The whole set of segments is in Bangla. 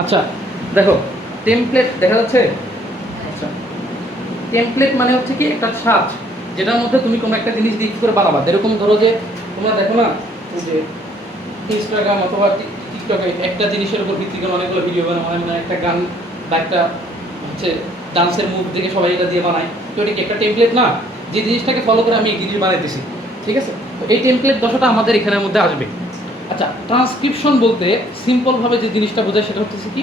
আচ্ছা দেখো, টেমপ্লেট দেখা যাচ্ছে। আচ্ছা, টেমপ্লেট মানে হচ্ছে কি একটা সাজ, যেটার মধ্যে তুমি কোনো একটা জিনিস দিয়ে করে বানাবা। এরকম ধরো যে তোমরা দেখো না যে ইনস্টাগ্রাম অথবা টিকটকে একটা জিনিসের উপর ভিত্তি করে অনেকগুলো ভিডিও বানানো হয়, মানে একটা গান বা একটা হচ্ছে ডান্সের মুভ দেখে সবাই এটা দিয়ে বানায়। তো এটা কি একটা টেমপ্লেট না? যে জিনিসটাকে ফলো করে আমি এই জিনিস বানাইতেছি, ঠিক আছে? তো এই টেমপ্লেট দশাটা আমাদের এখানের মধ্যে আসবে। আচ্ছা, ট্রান্সক্রিপশন বলতে সিম্পলভাবে যে জিনিসটা বোঝায় সেটা হচ্ছে কি,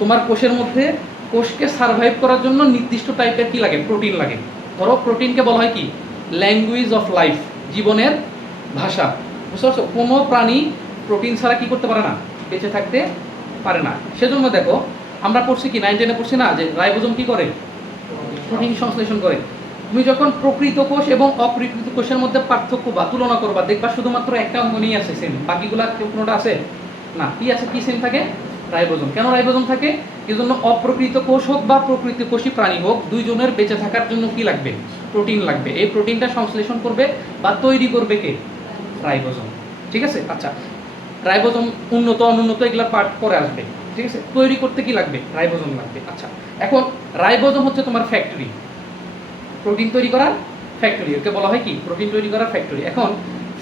তোমার কোষের মধ্যে কোষকে সার্ভাইভ করার জন্য নির্দিষ্ট টাইপের কি লাগে, প্রোটিন লাগে। ধরো প্রোটিনকে বলা হয় কি ল্যাঙ্গুয়েজ অফ লাইফ, জীবনের ভাষা। বুঝতে পারছো? কোনো প্রাণী প্রোটিন ছাড়া কি করতে পারে না, বেঁচে থাকতে পারে না। সেজন্য দেখো আমরা পড়ছি কি 9 10-এ পড়ছি না যে রাইবোজোম কি করে, প্রোটিন সংশ্লেষণ করে। তুমি যখন প্রকৃত কোষ এবং অপ্রকৃত কোষের মধ্যে পার্থক্য বা তুলনা করবা, দেখবা শুধুমাত্র একটা অঙ্গ নিয়ে আছে সেম, বাকিগুলা কোনোটা আছে না। কি আছে, কি সেম থাকে? রাইবোজোম। কেন রাইবোজোম থাকে? এই জন্য অপ্রকৃত কোষ হোক বা প্রকৃত কোষী প্রাণী হোক, দুইজনের বেঁচে থাকার জন্য কি লাগবে, প্রোটিন লাগবে। এই প্রোটিনটা সংশ্লেষণ করবে বা তৈরি করবে কে, রাইবোজোম। ঠিক আছে? আচ্ছা, রাইবোজোম উন্নত অনুন্নত এগুলা পার্ট পরে আসবে, ঠিক আছে? তৈরি করতে কি লাগবে, রাইবোজোম লাগবে। আচ্ছা, এখন রাইবোজোম হচ্ছে তোমার ফ্যাক্টরি, প্রোটিন তৈরি করার ফ্যাক্টরি। ওকে বলা হয় কি, প্রোটিন তৈরি করার ফ্যাক্টরি। এখন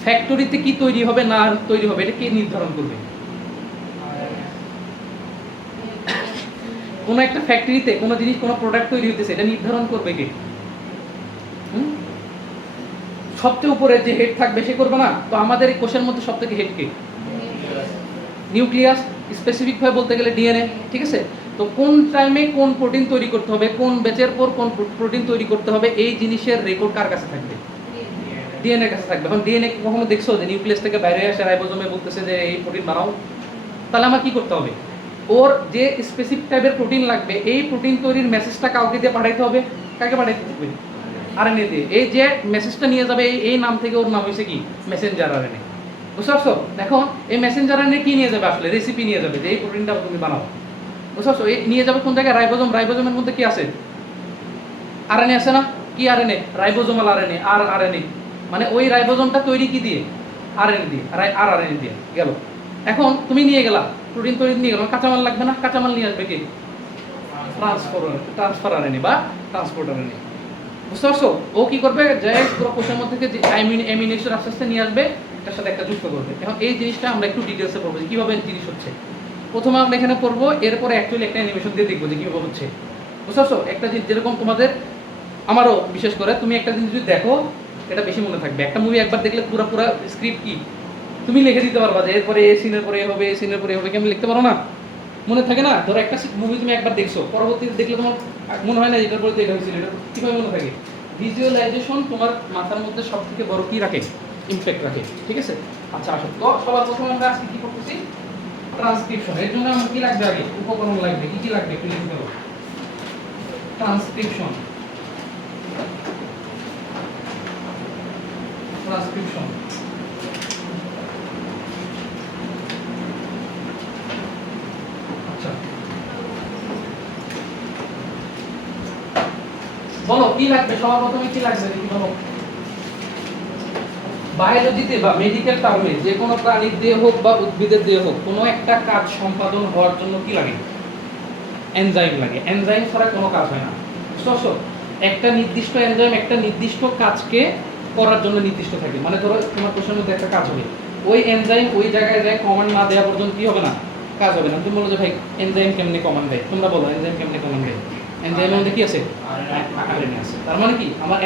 ফ্যাক্টরিতে কি তৈরি হবে না তৈরি হবে, এটা কে নির্ধারণ করবে? কোনো একটা ফ্যাক্টরিতে কোনো জিনিস, কোনো প্রোডাক্ট তৈরি হতেছে, এটা নির্ধারণ করবে কে? সবচেয়ে উপরে যে হেড থাকবে সে করবে না? তো আমাদের এই কোষের মধ্যে সব থেকে হেড কে? নিউক্লিয়াস, স্পেসিফিকভাবে বলতে গেলে ডিএনএ। ঠিক আছে? তো কোন টাইমে কোন প্রোটিন তৈরি করতে হবে, কোন ব্যাচের পর কোন প্রোটিন তৈরি করতে হবে, এই জিনিসের রেকর্ড কার কাছে থাকবে? ডিএনএ কাছে থাকবে। এখন ডিএনএ কখনো দেখছো যে নিউক্লিয়াস থেকে বাইরে আসে রাইবোজোমে বলতেছে যে এই প্রোটিন বানাও? তাহলে আমার কি করতে হবে, ওর যে স্পেসিফিক টাইপের প্রোটিন লাগবে এই প্রোটিন তৈরির মেসেজটা কাউকে দিয়ে পাঠাইতে হবে। কাকে পাঠাইতে হবে? আরএনএ দিয়ে। এই যে মেসেজটা নিয়ে যাবে এই নাম থেকে ওর নাম হয়েছে কি, মেসেঞ্জার আরএনএ। বুঝতে পারছো? এখন এই মেসেঞ্জার আরএনএ কি নিয়ে যাবে, আসলে রেসিপি নিয়ে যাবে যে এই প্রোটিনটা তুমি বানাও। বুঝতে পারছো? এই নিয়ে যাবে কোন জায়গায়, রাইবোজোম। রাইবোজোমের মধ্যে কি আছে, আরএনএ আছে না? কি আরএনএ? Ribosomal RNA. আর আরএনএ মানে ওই রাইবোজোমটা তৈরি কি দিয়ে, আরএনএ দিয়ে। আর আরএনএ দিয়ে গেল। এখন তুমি নিয়ে গেলা প্রোটিন তৈরি নিয়ে গেলাম, কাঁচামাল লাগবে না? কাঁচামাল নিয়ে আসবে কি, ট্রান্সফার আরএনএ বা ট্রান্সপোর্ট আরএনএ। বুঝতে পারছো? ও কি করবে, যে পুরো কোষের মধ্যে থেকে যে অ্যামিনো অ্যাসিড আস্তে আস্তে নিয়ে আসবে, এটার সাথে একটা যুক্ত করবে। এখন এই জিনিসটা আমরা একটু ডিটেলসে পড়বো যে কীভাবে জিনিস হচ্ছে। প্রথমে আমরা এখানে পড়বো, এরপরে অ্যাকচুয়ালি একটা অ্যানিমেশন দিয়ে দেখবো যে কীভাবে হচ্ছে। বুঝতে পারছো? একটা জিনিস যেরকম তোমাদের, আমারও বিশেষ করে, তুমি একটা জিনিস যদি দেখো এটা বেশি মনে থাকবে। একটা মুভি একবার দেখলে পুরো স্ক্রিপ্ট কি তুমি লিখে দিতে পারবা যে এরপরে এই সিনের পরে হবে, এই সিনের পরে হবে, কেমন লিখতে পারো না? মনে থাকে না? ধরো একটা মুভি তুমি একবার দেখছো, পরবর্তীতে দেখলে তোমার মনে হয় না এটার পরে তো এটা হয়েছিল, এটা কীভাবে মনে থাকে? ভিজুয়ালাইজেশন তোমার মাথার মধ্যে সব থেকে বড় কি রাখে, ইমপ্যাক্ট রাখে। ঠিক আছে? আচ্ছা আসো তো, সবার প্রথমে আমরা আজকে কি করতেছি, ট্রান্সক্রিপশন। এর জন্য আমার কি লাগবে, আগে উপকরণ লাগবে। কি কি লাগবে একটু লিখে দেবো। Transcription, transcription. আচ্ছা বলো কি লাগবে, সবার প্রথমে কি লাগবে দেখি বলো। বায়োলজিতে বা মেডিকেল টার্মে যে কোনো প্রাণীর দেহ হোক বা উদ্ভিদের দেহ হোক, কোনো একটা কাজ সম্পাদন হওয়ার জন্য কি লাগে, এনজাইম লাগে। এনজাইম ছাড়া কোনো কাজ হয় না। বুঝছো? একটা নির্দিষ্ট এনজাইম একটা নির্দিষ্ট কাজকে করার জন্য নির্দিষ্ট থাকে। মানে ধরো তোমার কোষের মধ্যে একটা কাজ হবে, ওই এনজাইম ওই জায়গায় যায় কমান্ড না দেওয়া পর্যন্ত কি হবে না, কাজ হবে না। তুমি বলো যে ভাই এনজাইম কেমনে কমান্ড দেয়, তোমরা বলো এনজাইম কেমনে কমান্ড দেয়। এনজাইমের মধ্যে কি আছে, আরএনএ আছে। তার মানে কি, আমার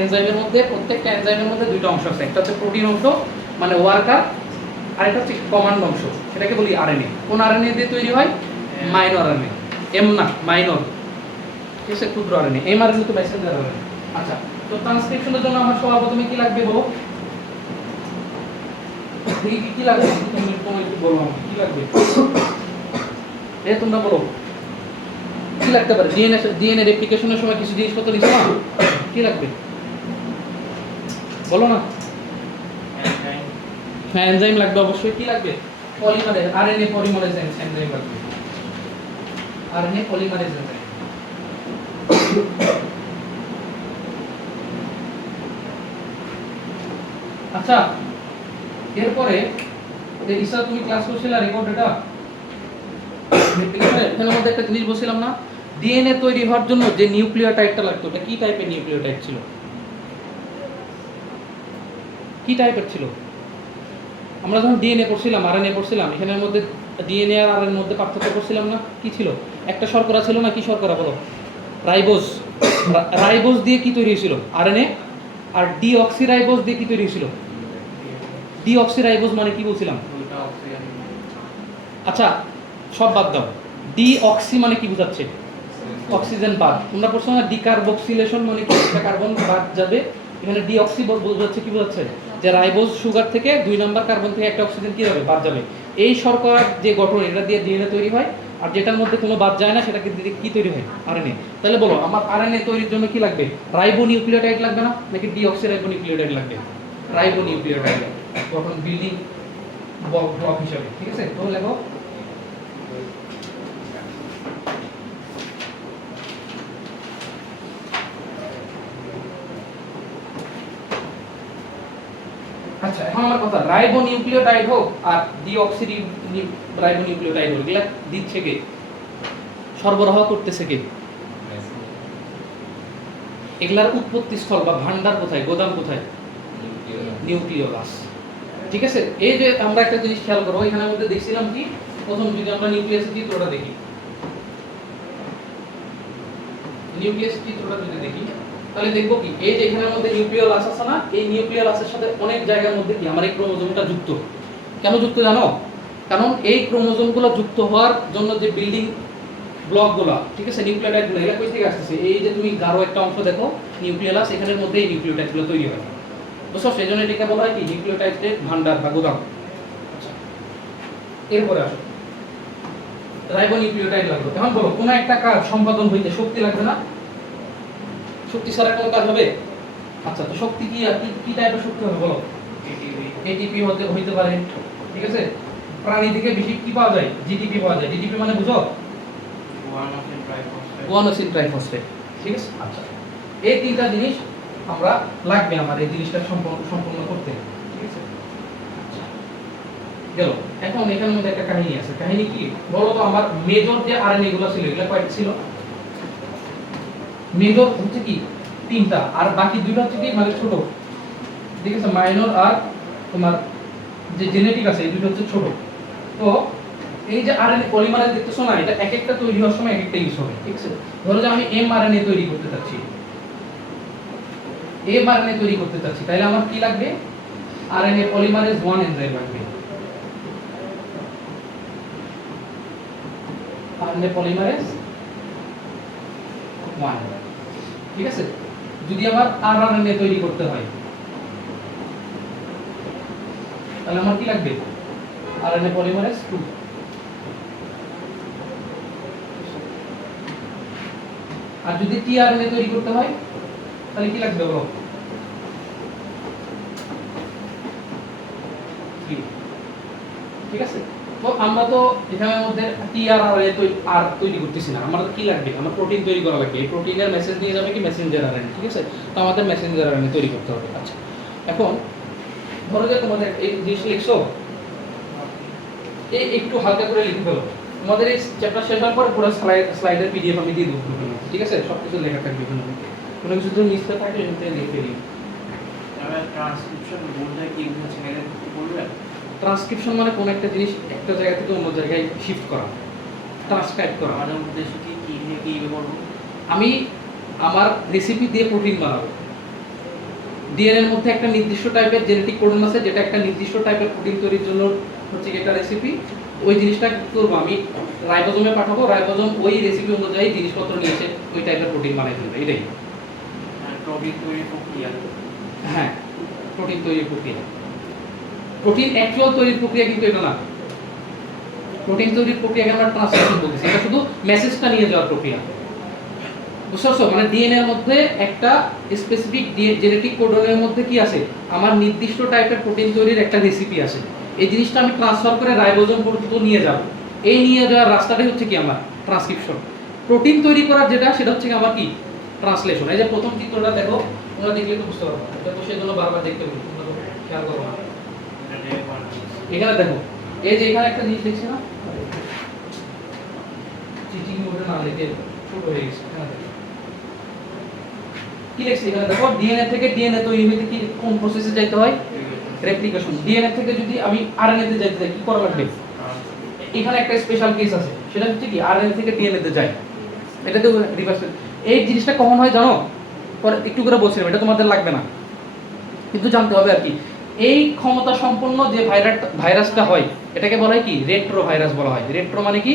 এনজাইমের মধ্যে, প্রত্যেকটা এনজাইমের মধ্যে দুইটা অংশ আছে। একটা হচ্ছে প্রোটিন অংশ মানে ওয়ার্কার, আর একটা হচ্ছে কমান্ড অংশ, সেটাকে বলি আরএনএ। কোন আরএনএ দিয়ে তৈরি হয়, মাইনর আরএনএ। এম না, মাইনর, ঠিক আছে, ক্ষুদ্র আরএনএ। এম আরএনএ তো মেসেঞ্জার আরএনএ। আচ্ছা, তো ট্রান্সক্রিপশনের জন্য আমার সবার প্রথমে কি লাগবে বলো, কি লাগবে তুমি একটু বলো আমাকে কি লাগবে। তোমরা বলো কি লাগতে পারে। ডিএনএ রেপ্লিকেশনের সময় কিছু জিনিসপত্র নিছো না, কি লাগবে বলো না। হ্যাঁ এনজাইম লাগবে অবশ্যই। কি লাগবে, পলিমারেজ, আরএনএ পলিমারেজ এনজাইম লাগবে। RNA polymerase enzyme. আচ্ছা এরপরে ঈশা তুমি ক্লাস করছিলে রেকর্ড এটা এখানের মধ্যে একটা জিনিস বলছিলাম না, ডিএনএ তৈরি হওয়ার জন্য যে নিউক্লিওটাইডটা লাগতো ওটা কি টাইপের নিউক্লিওটাইড ছিল? কি টাইপের ছিল? আমরা যখন ডিএনএ পড়ছিলাম, আরএনএ পড়ছিলাম, এখানের মধ্যে ডিএনএ আর আরএনএর মধ্যে পার্থক্য করছিলাম না? কি ছিল? একটা শর্করা ছিল না, কি শর্করা বলো? রাইবোজ। রাইবোজ দিয়ে কি তৈরি হয়েছিল? আরএনএ। আর ডিঅক্সিরাইবোজ দিয়ে কি তৈরি হয়েছিল? ডিঅক্সিরাইবোজ মানে কি বলছিলাম? আচ্ছা সব বাদ দাও, ডিঅক্সি মানে কি বোঝাচ্ছে? অক্সিজেন বাদ। তোমরা পড়ছো না ডিকার্বক্সিলেশন মানে কি? একটা কার্বন বাদ যাবে। এখানে ডিঅক্সি বোঝাচ্ছে কি বোঝাচ্ছে? যে রাইবোজ সুগার থেকে 2 নাম্বার কার্বন থেকে একটা অক্সিজেন কি হবে? বাদ যাবে। এই শর্করার যে গঠন, এটা দিয়ে ডিএনএ তৈরি হয়, আর যেটার মধ্যে কোনো বাদ যায় না সেটাকে দিয়ে কি তৈরি হয়? আরএনএ। তাহলে বলো আমার আরএনএ তৈরির জন্য কি লাগবে? রাইবো নিউক্লিওটাইড লাগবে না, নাকি ডিঅক্সিরাইবো নিউক্লিওটাইড লাগবে? রাইবো নিউক্লিওটাইড গঠন বিল্ডিং ব্লক হিসাবে, ঠিক আছে? তো লেখো আচ্ছা। এখন আমার কথা, রাইবো নিউক্লিওটাইড হোক আর ডিঅক্সি রাইবো নিউক্লিওটাইড হোক, এগুলা দিচ্ছে কে? সরবরাহ করতেছে কে? এগুলার উৎপত্তি স্থল বা ভান্ডার কোথায়, গোদাম কোথায়? নিউক্লিওলাস। ঠিক আছে, এই যে আমরা একটা জিনিস খেয়াল করবো, এখানের মধ্যে দেখছিলাম কি, প্রথম যদি আমরা নিউক্লিয়াসের চিত্রটা দেখি, নিউক্লিয়াসের চিত্রটা যদি দেখি তাহলে দেখবো কি, এই যে এখানের মধ্যে নিউক্লিওলাস আছে না, এই নিউক্লিওলাসের সাথে অনেক জায়গার মধ্যে কি আমার এই ক্রোমোজোমটা যুক্ত। কেন যুক্ত জানো? কারণ এই ক্রোমোজোমগুলো যুক্ত হওয়ার জন্য যে বিল্ডিং ব্লকগুলো, ঠিক আছে, নিউক্লিওটাইডগুলো, এগুলো কই থেকে আসতেছে? এই যে তুমি গাঢ় একটা অংশ দেখো নিউক্লিওলাস, এখানের মধ্যে এই নিউক্লিওটাইডগুলো তৈরি হয়। বুঝছো? সেই জন্য এটাকে বলা হয় কি, নিউক্লিওটাইডের ভান্ডার বা গোদাম। আচ্ছা, এরপরে আসো, রাইবো নিউক্লিওটাইড লাগবে। এখন বলো, কোনো একটা কাজ সম্পাদন হইতে শক্তি লাগবে না? শক্তি ছাড়া কোনো কাজ হবে? আচ্ছা, তো শক্তি কি কি টাইপের শক্তি হবে বলো? এটিপি হইতে পারে, ঠিক আছে? প্রাণী থেকে বেশি কি পাওয়া যায়? জিডিপি পাওয়া যায়। জিডিপি মানে বুঝো? গুয়ানোসিন ট্রাইফসফেট, ঠিক আছে? আচ্ছা, এই তিনটা জিনিস আমরা লাগবে আমার এই জিনিসটা সম্পূর্ণ করতে, ঠিক আছে? গেল। এখন এখানের মধ্যে একটা কাহিনী আছে। কাহিনী কি বলো তো? আমার মেজর যে আরএনএ গুলো ছিল, এগুলো কয়টা ছিল? মেজর হচ্ছে কি 3টা, আর বাকি 2টা হচ্ছে কি মানে ছোট, ঠিক আছে? মাইনর আর তোমার যে জেনেটিক আছে, এই দুটো হচ্ছে ছোট। তো এই যে আরএনএ পলিমারেজ দেখতেছো না, এটা এক একটা তৈরি হওয়ার সময় এক একটা ইউজ হবে, ঠিক আছে? ধরো যে আমি এমআরএনএ তৈরি করতে চাচ্ছি, এমআরএনএ তৈরি করতে চাচ্ছি, তাহলে আমার কি লাগবে? আরএনএ পলিমারেজ 1 এনজাইম লাগবে। আরএনএ পলিমারেজ 1, ঠিক আছে? যদি আমার আরএনএ তৈরি করতে হয় তাহলে আমার কি লাগবে? RNA polymerase 2। আর যদি টিআরএনএ তৈরি করতে হয় তাহলে কি লাগবে বলো? 3, ঠিক আছে? তো আমরা তো এখানের মধ্যে টিআরআরএনএ তৈরি করতেছি না, আমাদের কি লাগবে? আমার প্রোটিন তৈরি করা লাগবে। এই প্রোটিনের মেসেজ নিয়ে যাবে কি মেসেঞ্জার আরএনএ, ঠিক আছে? তো আমাদের মেসেঞ্জার আরএনএ তৈরি করতে হবে। আচ্ছা, এখন ধরো যে তোমাদের এই জিনিস লিখছো, এই একটু হালকা করে লিখে ফেলো। তোমাদের এই চ্যাপ্টার শেষ হওয়ার পর পুরো স্লাইডের পিডিএফ আমি দিয়ে দেবো, ঠিক আছে? সব কিছু লেখা থাকবে এখানে, কোনো কিছু যদি মিস থাকে এখান থেকে লিখে ফেলি। ট্রান্সক্রিপশন বলতে কি বুঝাচ্ছেন, এটা কি বলবেন? ট্রান্সক্রিপশন মানে কোন একটা জিনিস একটা জায়গা থেকে অন্য জায়গায় শিফট করা, ট্রান্সক্রাইব করা। আমাদের উদ্দেশ্য কি কি করব? আমি আমার রেসিপি দিয়ে প্রোটিন বানাবো। ডিএনএ এর মধ্যে একটা নির্দিষ্ট টাইপের জেনেটিক কোডন আছে, যেটা একটা নির্দিষ্ট টাইপের প্রোটিন তৈরির জন্য হচ্ছে একটা রেসিপি। ওই জিনিসটা কি করবো? আমি রাইবোজোমে পাঠাবো, রাইবোজোম ওই রেসিপি অনুযায়ী জিনিসপত্র নিয়ে এসে ওই টাইপের প্রোটিন বানাই ফেলবে। এটাই প্রোটিন তৈরির প্রক্রিয়া। হ্যাঁ, প্রোটিন তৈরির প্রক্রিয়া। প্রোটিন অ্যাকচুয়াল তৈরির প্রক্রিয়া কিন্তু এটা না। প্রোটিন তৈরির প্রক্রিয়াকে আমরা ট্রান্সক্রিপশন বলতেছি, এটা শুধু মেসেজটা নিয়ে যাওয়ার প্রক্রিয়া। বুঝছো? মানে ডিএনএ এর মধ্যে একটা স্পেসিফিক জেনেটিক কোডনের মধ্যে কি আছে? আমার নির্দিষ্ট টাইপের প্রোটিন তৈরির একটা রেসিপি আছে। এই জিনিসটা আমি ট্রান্সফার করে রাইবোজোম পর্যন্ত নিয়ে যাব। এই নিয়ে যাওয়ার রাস্তাটাই হচ্ছে কি আমার ট্রান্সক্রিপশন। প্রোটিন তৈরি করার যেটা, সেটা হচ্ছে কি আমার কি ট্রান্সলেশন। এই যে প্রথম চিত্রটা দেখো, তোমরা দেখলে তো বুঝতে পারবে, এটা তো সেজন্য বারবার দেখতে হবে, তোমরা তো খেয়াল করো না। এখানে দেখো, এই যে এখানে একটা জিনিস দেখছি না, চিচিং মোডে না লিখে ছোট হয়ে গেছে এখানে দেখো কি লিখছি এখানে দেখো ডিএনএ থেকে ডিএনএ তৈরি হইতে কি কোন প্রসেসে যাইতে হয় রেপ্লিকেশন ডিএনএ থেকে যদি আমি আরএনএ তে যাইতে চাই কি করা লাগবে এখানে একটা স্পেশাল কেস আছে সেটা হচ্ছে কি আরএনএ থেকে ডিএনএ তে যায় এটাতে রিভার্স এই জিনিসটা কখন হয় জানো পরে একটু করে বলছিলাম এটা তোমাদের লাগবে না কিন্তু জানতে হবে আর কি এই ক্ষমতা সম্পন্ন যে ভাইরাসটা হয় এটাকে বলা হয় কি রেট্রো ভাইরাস বলা হয় রেট্রো মানে কি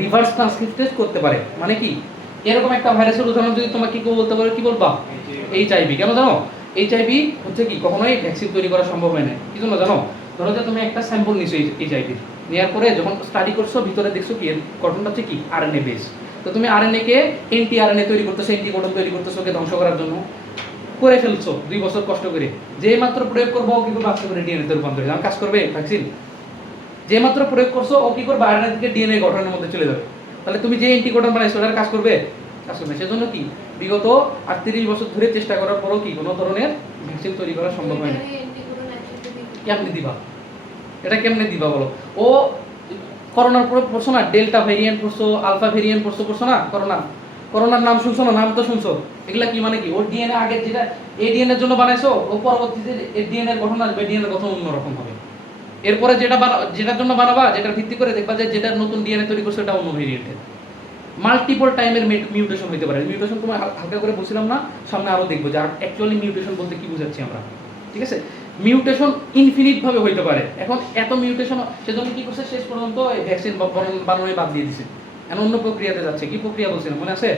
রিভার্স ট্রান্সক্রিপ্টেজ করতে পারে মানে কি এরকম একটা ভাইরাসের উদাহরণ যদি তোমাকে কি বলতে পারে কি বলবা এইচআইভি কেন জানো এইচআইভি হচ্ছে কি কখনোই ভ্যাকসিন তৈরি করা সম্ভব হয় না কি জন্য জানো ধরো যে তুমি একটা স্যাম্পল নিছো এইচআইভি নেওয়ার পরে যখন স্টাডি করছো ভিতরে দেখছো কি এর গঠনটা হচ্ছে কি আরএনএ বেস তো তুমি আরএনএ কে এন্টি আরএনএ তৈরি করতেছো অ্যান্টিকোডন তৈরি করতেছো কে ধ্বংস করার জন্য করে ফেলছো 2 বছর কষ্ট করে যে মাত্র প্রয়োগ করবো ও কিন্তু বাস্তবে করে ডিএনএ তে রূপান্তর হবে কাজ করবে ভ্যাকসিন যে মাত্র প্রয়োগ করছো ও কি করবে আরএনএ থেকে ডিএনএ গঠনের মধ্যে চলে যাবে তাহলে তুমি যে অ্যান্টিকোডন বানাইছো ওটার কাজ করবে কাজ করবে সেজন্য কি বিগত 38 বছর ধরে চেষ্টা করার পরও কি কোনো ধরনের ভ্যাকসিন তৈরি করা সম্ভব হয় না কেমনে দিবা এটা কেমনে দিবা বলো ও করোনার পরে পড়ছো না ডেল্টা ভেরিয়েন্ট পড়ছো আলফা ভেরিয়েন্ট পড়ছো না করোনার নাম শুনছো না নাম তো শুনছো এগুলা কি মানে কি ওর ডিএনএ আগে যেটা এই ডিএনএ এর জন্য বানাইছো ও পরবর্তীতে এই ডিএনএ এর গঠন আসবে ডিএনএ এর গঠন অন্যরকম হবে এরপরে যেটার জন্য বানাবা যেটার ভিত্তি করে দেখবা যে যেটার নতুন ডিএনএ তৈরি করছে এটা অন্য ভেরিয়েন্টের মাল্টিপল টাইমের মিউটেশন হতে পারে মিউটেশন তোমার হালকা করে বলছিলাম না সামনে আরো দেখবো যে অ্যাকচুয়ালি মিউটেশন বলতে কি বোঝাচ্ছি আমরা ঠিক আছে মিউটেশন ইনফিনিট ভাবে হইতে পারে এখন এত মিউটেশন সেজন্য কি করছে শেষ পর্যন্ত ভ্যাকসিন বানানোই বাদ দিয়ে দিছে এখন অন্য প্রক্রিয়াতে যাচ্ছে কি প্রক্রিয়া বলছিলাম মনে আছে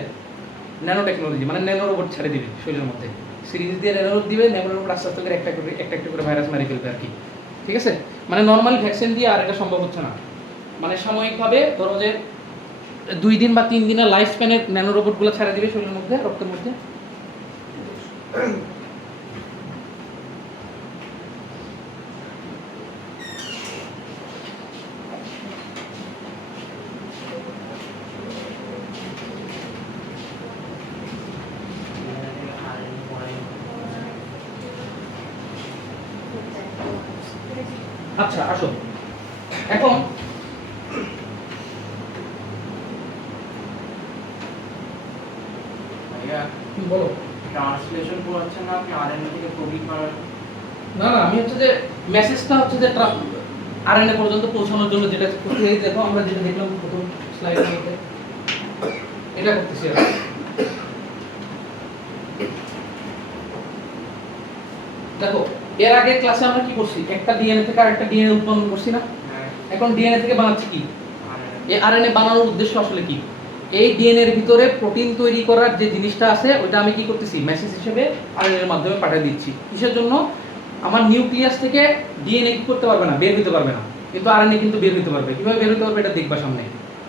ন্যানো টেকনোলজি মানে ন্যানো রোবট ছেড়ে দিবে শরীরের মধ্যে সিরিজ দিয়ে ন্যানো রোবট দিবে ন্যানো রোবট আস্তে আস্তে করে একটা করে ভাইরাস মারি ফেলবে আর কি ঠিক আছে মানে নর্মাল ভ্যাকসিন দিয়ে আর এটা সম্ভব হচ্ছে না মানে সাময়িকভাবে ধরো যে 2 দিন বা 3 দিনের লাইফ স্প্যানের ন্যানো রোবটগুলো ছেড়ে দিবে শরীরের মধ্যে রক্তের মধ্যে আচ্ছা আসো এখন ভাইয়া বলো ট্রান্সলেশন করাচ্ছেন না আপনি আরএনএ থেকে প্রোটিন করার না না আমি হচ্ছে যে মেসেজটা হচ্ছে যে আরএনএ পর্যন্ত পৌঁছানোর জন্য যেটা করতে এই দেখো আমরা যেটা দেখলাম প্রথম স্লাইডের মধ্যে এটা করতেছি আর দেখো এর আগে ক্লাসে আমরা কি করছি একটা ডিএনএ থেকে আরেকটা ডিএনএ উৎপন্ন করছি না এখন ডিএনএ থেকে বানাচ্ছি কি এই আরএনএ বানানোর উদ্দেশ্য আসলে কি এই ডিএনএ এর ভিতরে প্রোটিন তৈরি করার যে জিনিসটা আছে ওটা আমি কি করতেছি মেসেজ হিসেবে আরএনএ এর মাধ্যমে পাঠিয়ে দিচ্ছি কিসের জন্য আমার নিউক্লিয়াস থেকে ডিএনএ কি করতে পারবে না বের হতে পারবে না কিন্তু আরএনএ কিন্তু বের হতে পারবে কিভাবে বের হতে পারবে এটা দেখবা সামনে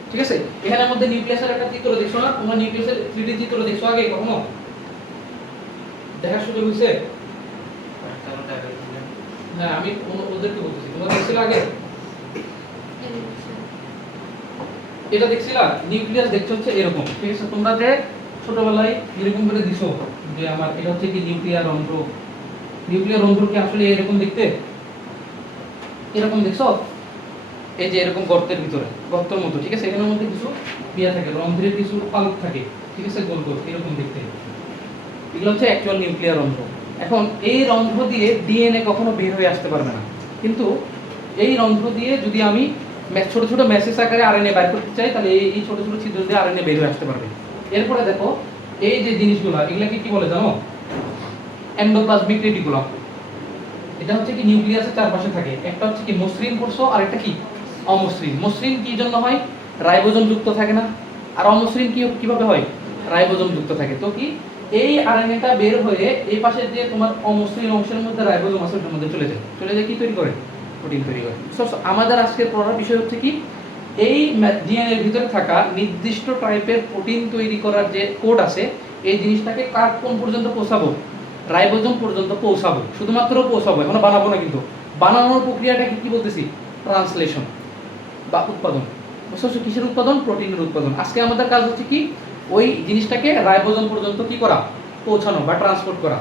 ঠিক আছে এখানের মধ্যে নিউক্লিয়াসের একটা চিত্র দেখছো না তোমরা নিউক্লিয়াসের 3D চিত্র দেখছো আগে কখনো দেখার সুযোগ হইছে হ্যাঁ আমি ওদেরকে বলতেছি তোমরা দেখছিলে আগে এটা দেখছিলা নিউক্লিয়াস দেখছো হচ্ছে এরকম ঠিক আছে তোমরা যে ছোটবেলায় এরকম করে দিছো যে আমার এটা হচ্ছে কি নিউক্লিয়ার রন্ধ্র কি আসলে এরকম দেখতে এরকম দেখছো এই যে এরকম গর্তের ভিতরে গর্তের মতো ঠিক আছে এখানের মধ্যে কিছু বিয়া থাকে রন্ধ্রের কিছু পাল্প থাকে ঠিক আছে গোল গোল এরকম দেখতে এগুলো হচ্ছে অ্যাকচুয়াল নিউক্লিয়ার রন্ধ্র এখন এই রন্ধ্র দিয়ে ডিএনএ কখনো বের হয়ে আসতে পারবে না কিন্তু এই রন্ধ্র দিয়ে যদি আমি ছোট ছোট মেসেজ আকারে আরএনএ বের করতে চাই তাহলে এই ছোট ছোট ছিদ্র দিয়ে আরএনএ বের হয়ে আসতে পারবে এরপরে দেখো এই যে জিনিসগুলো এগুলাকে কি বলে জানো এন্ডোপ্লাজমিক রেটিকুলাম এটা হচ্ছে কি নিউক্লিয়াসের চারপাশে থাকে একটা হচ্ছে কি মসৃণ কোষ আর একটা কি অমসৃণ মসৃণ কি জন্য হয় রাইবোজোম যুক্ত থাকে না আর অমসৃণ কিভাবে হয় রাইবোজোম যুক্ত থাকে তো কি এই আরএনএটা বের হয়ে এই পাশে যে তোমার অমসৃণ অংশের মধ্যে রাইবোজোম আছে ওটার মধ্যে চলে যায় কি তৈরি করে প্রোটিন তৈরি করে সো আমাদের আজকের পড়ার বিষয় হচ্ছে কি এই ডিএনএ এর ভিতরে থাকা নির্দিষ্ট টাইপের প্রোটিন তৈরি করার যে কোড আছে এই জিনিসটাকে কোন পর্যন্ত পৌঁছাবো রাইবোজোম পর্যন্ত পৌঁছাবো শুধুমাত্র পৌঁছাবো এখনো বানাবো না কিন্তু বানানোর প্রক্রিয়াটাকে কি বলতেছি ট্রান্সলেশন বা উৎপাদন বুঝছো কিসের উৎপাদন প্রোটিনের উৎপাদন আজকে আমাদের কাজ হচ্ছে কি ওই জিনিসটাকে রাইবোজোম পর্যন্ত কি করা পৌঁছানো বা ট্রান্সপোর্ট করা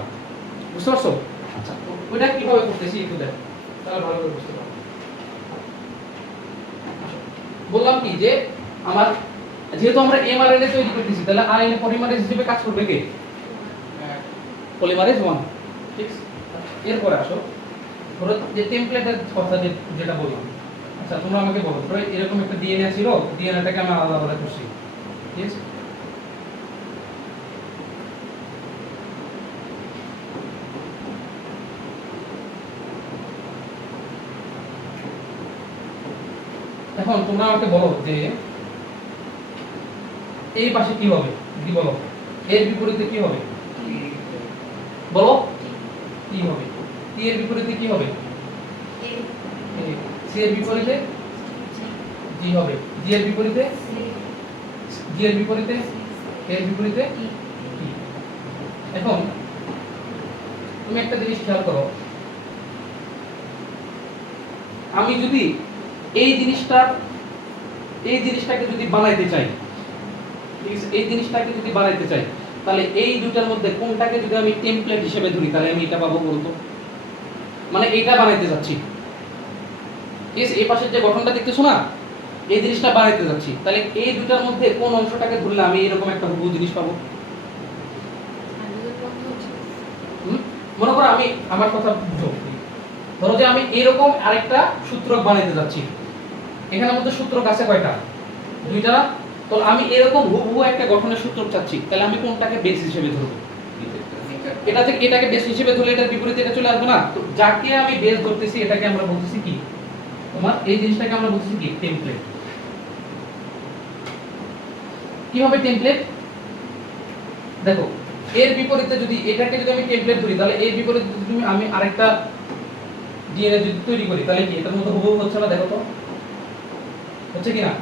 বুঝতে পারছো আচ্ছা ওইটা কিভাবে করতেছি একটু দেখ তাহলে ভালো করে বুঝতে পারবো বললাম কি যে আমার যেহেতু আমরা mRNA তৈরি করতেছি তাহলে RNA পলিমারেজ হিসেবে কাজ করবে কে? পলিমারেজ 1। ঠিক আছে, এরপরে আসো ধরো যে টেমপ্লেটের কথা যেটা বললাম। আচ্ছা তোমরা আমাকে বলো, ধরো এরকম একটা ডিএনএ ছিল, ডিএনএটাকে আমি আলাদা আলাদা করছি, ঠিক আছে? এখন তোমরা আমাকে বলো যে এই পাশে কি হবে, কি বলো, এর বিপরীতে কি হবে বলো, কি হবে? টি এর বিপরীতে কি হবে? সি এর বিপরীতে জি হবে, জি এর বিপরীতে জি এর বিপরীতে এর বিপরীতে টি। এখন তুমি একটা জিনিস খেয়াল করো, আমি যদি এই জিনিসটাকে যদি বানাইতে চাই, ঠিক আছে, এই জিনিসটাকে যদি বানাইতে চাই তাহলে এই দুটার মধ্যে কোনটাকে যদি আমি টেমপ্লেট হিসেবে ধরি তাহলে আমি এটা পাবো বলতো, মানে এইটা বানাইতে যাচ্ছি, ঠিক আছে? এই পাশের যে গঠনটা দেখতেছো না, এই জিনিসটা বানাইতে যাচ্ছি, তাহলে এই দুটার মধ্যে কোন অংশটাকে ধরলে আমি এরকম একটা হুবহু জিনিস পাবো? মনে করো আমি আমার কথা বুঝো, ধরো যে আমি এরকম আরেকটা সূত্রক বানাইতে যাচ্ছি, এখানের মধ্যে সূত্রক আছে কয়টা? দুইটা না? তো আমি এরকম হুবহু একটা গঠনের সূত্রক চাচ্ছি, তাহলে আমি কোনটাকে বেস হিসেবে ধরবো? এটাকে বেস হিসেবে ধরলে এটার বিপরীতে এটা চলে আসবে না? তো যাকে আমি বেস ধরতেছি এটাকে আমরা বলতেছি কি, তোমার এই জিনিসটাকে আমরা বলতেছি কি টেমপ্লেট। কি হবে টেমপ্লেট? দেখো এর বিপরীতে যদি এটাকে যদি আমি টেমপ্লেট ধরি তাহলে এর বিপরীতে যদি আমি আরেকটা ডিএনএ যদি তৈরি করি তাহলে কি এটার মধ্যে হুবহু হচ্ছে না? দেখো তো হচ্ছে কি না?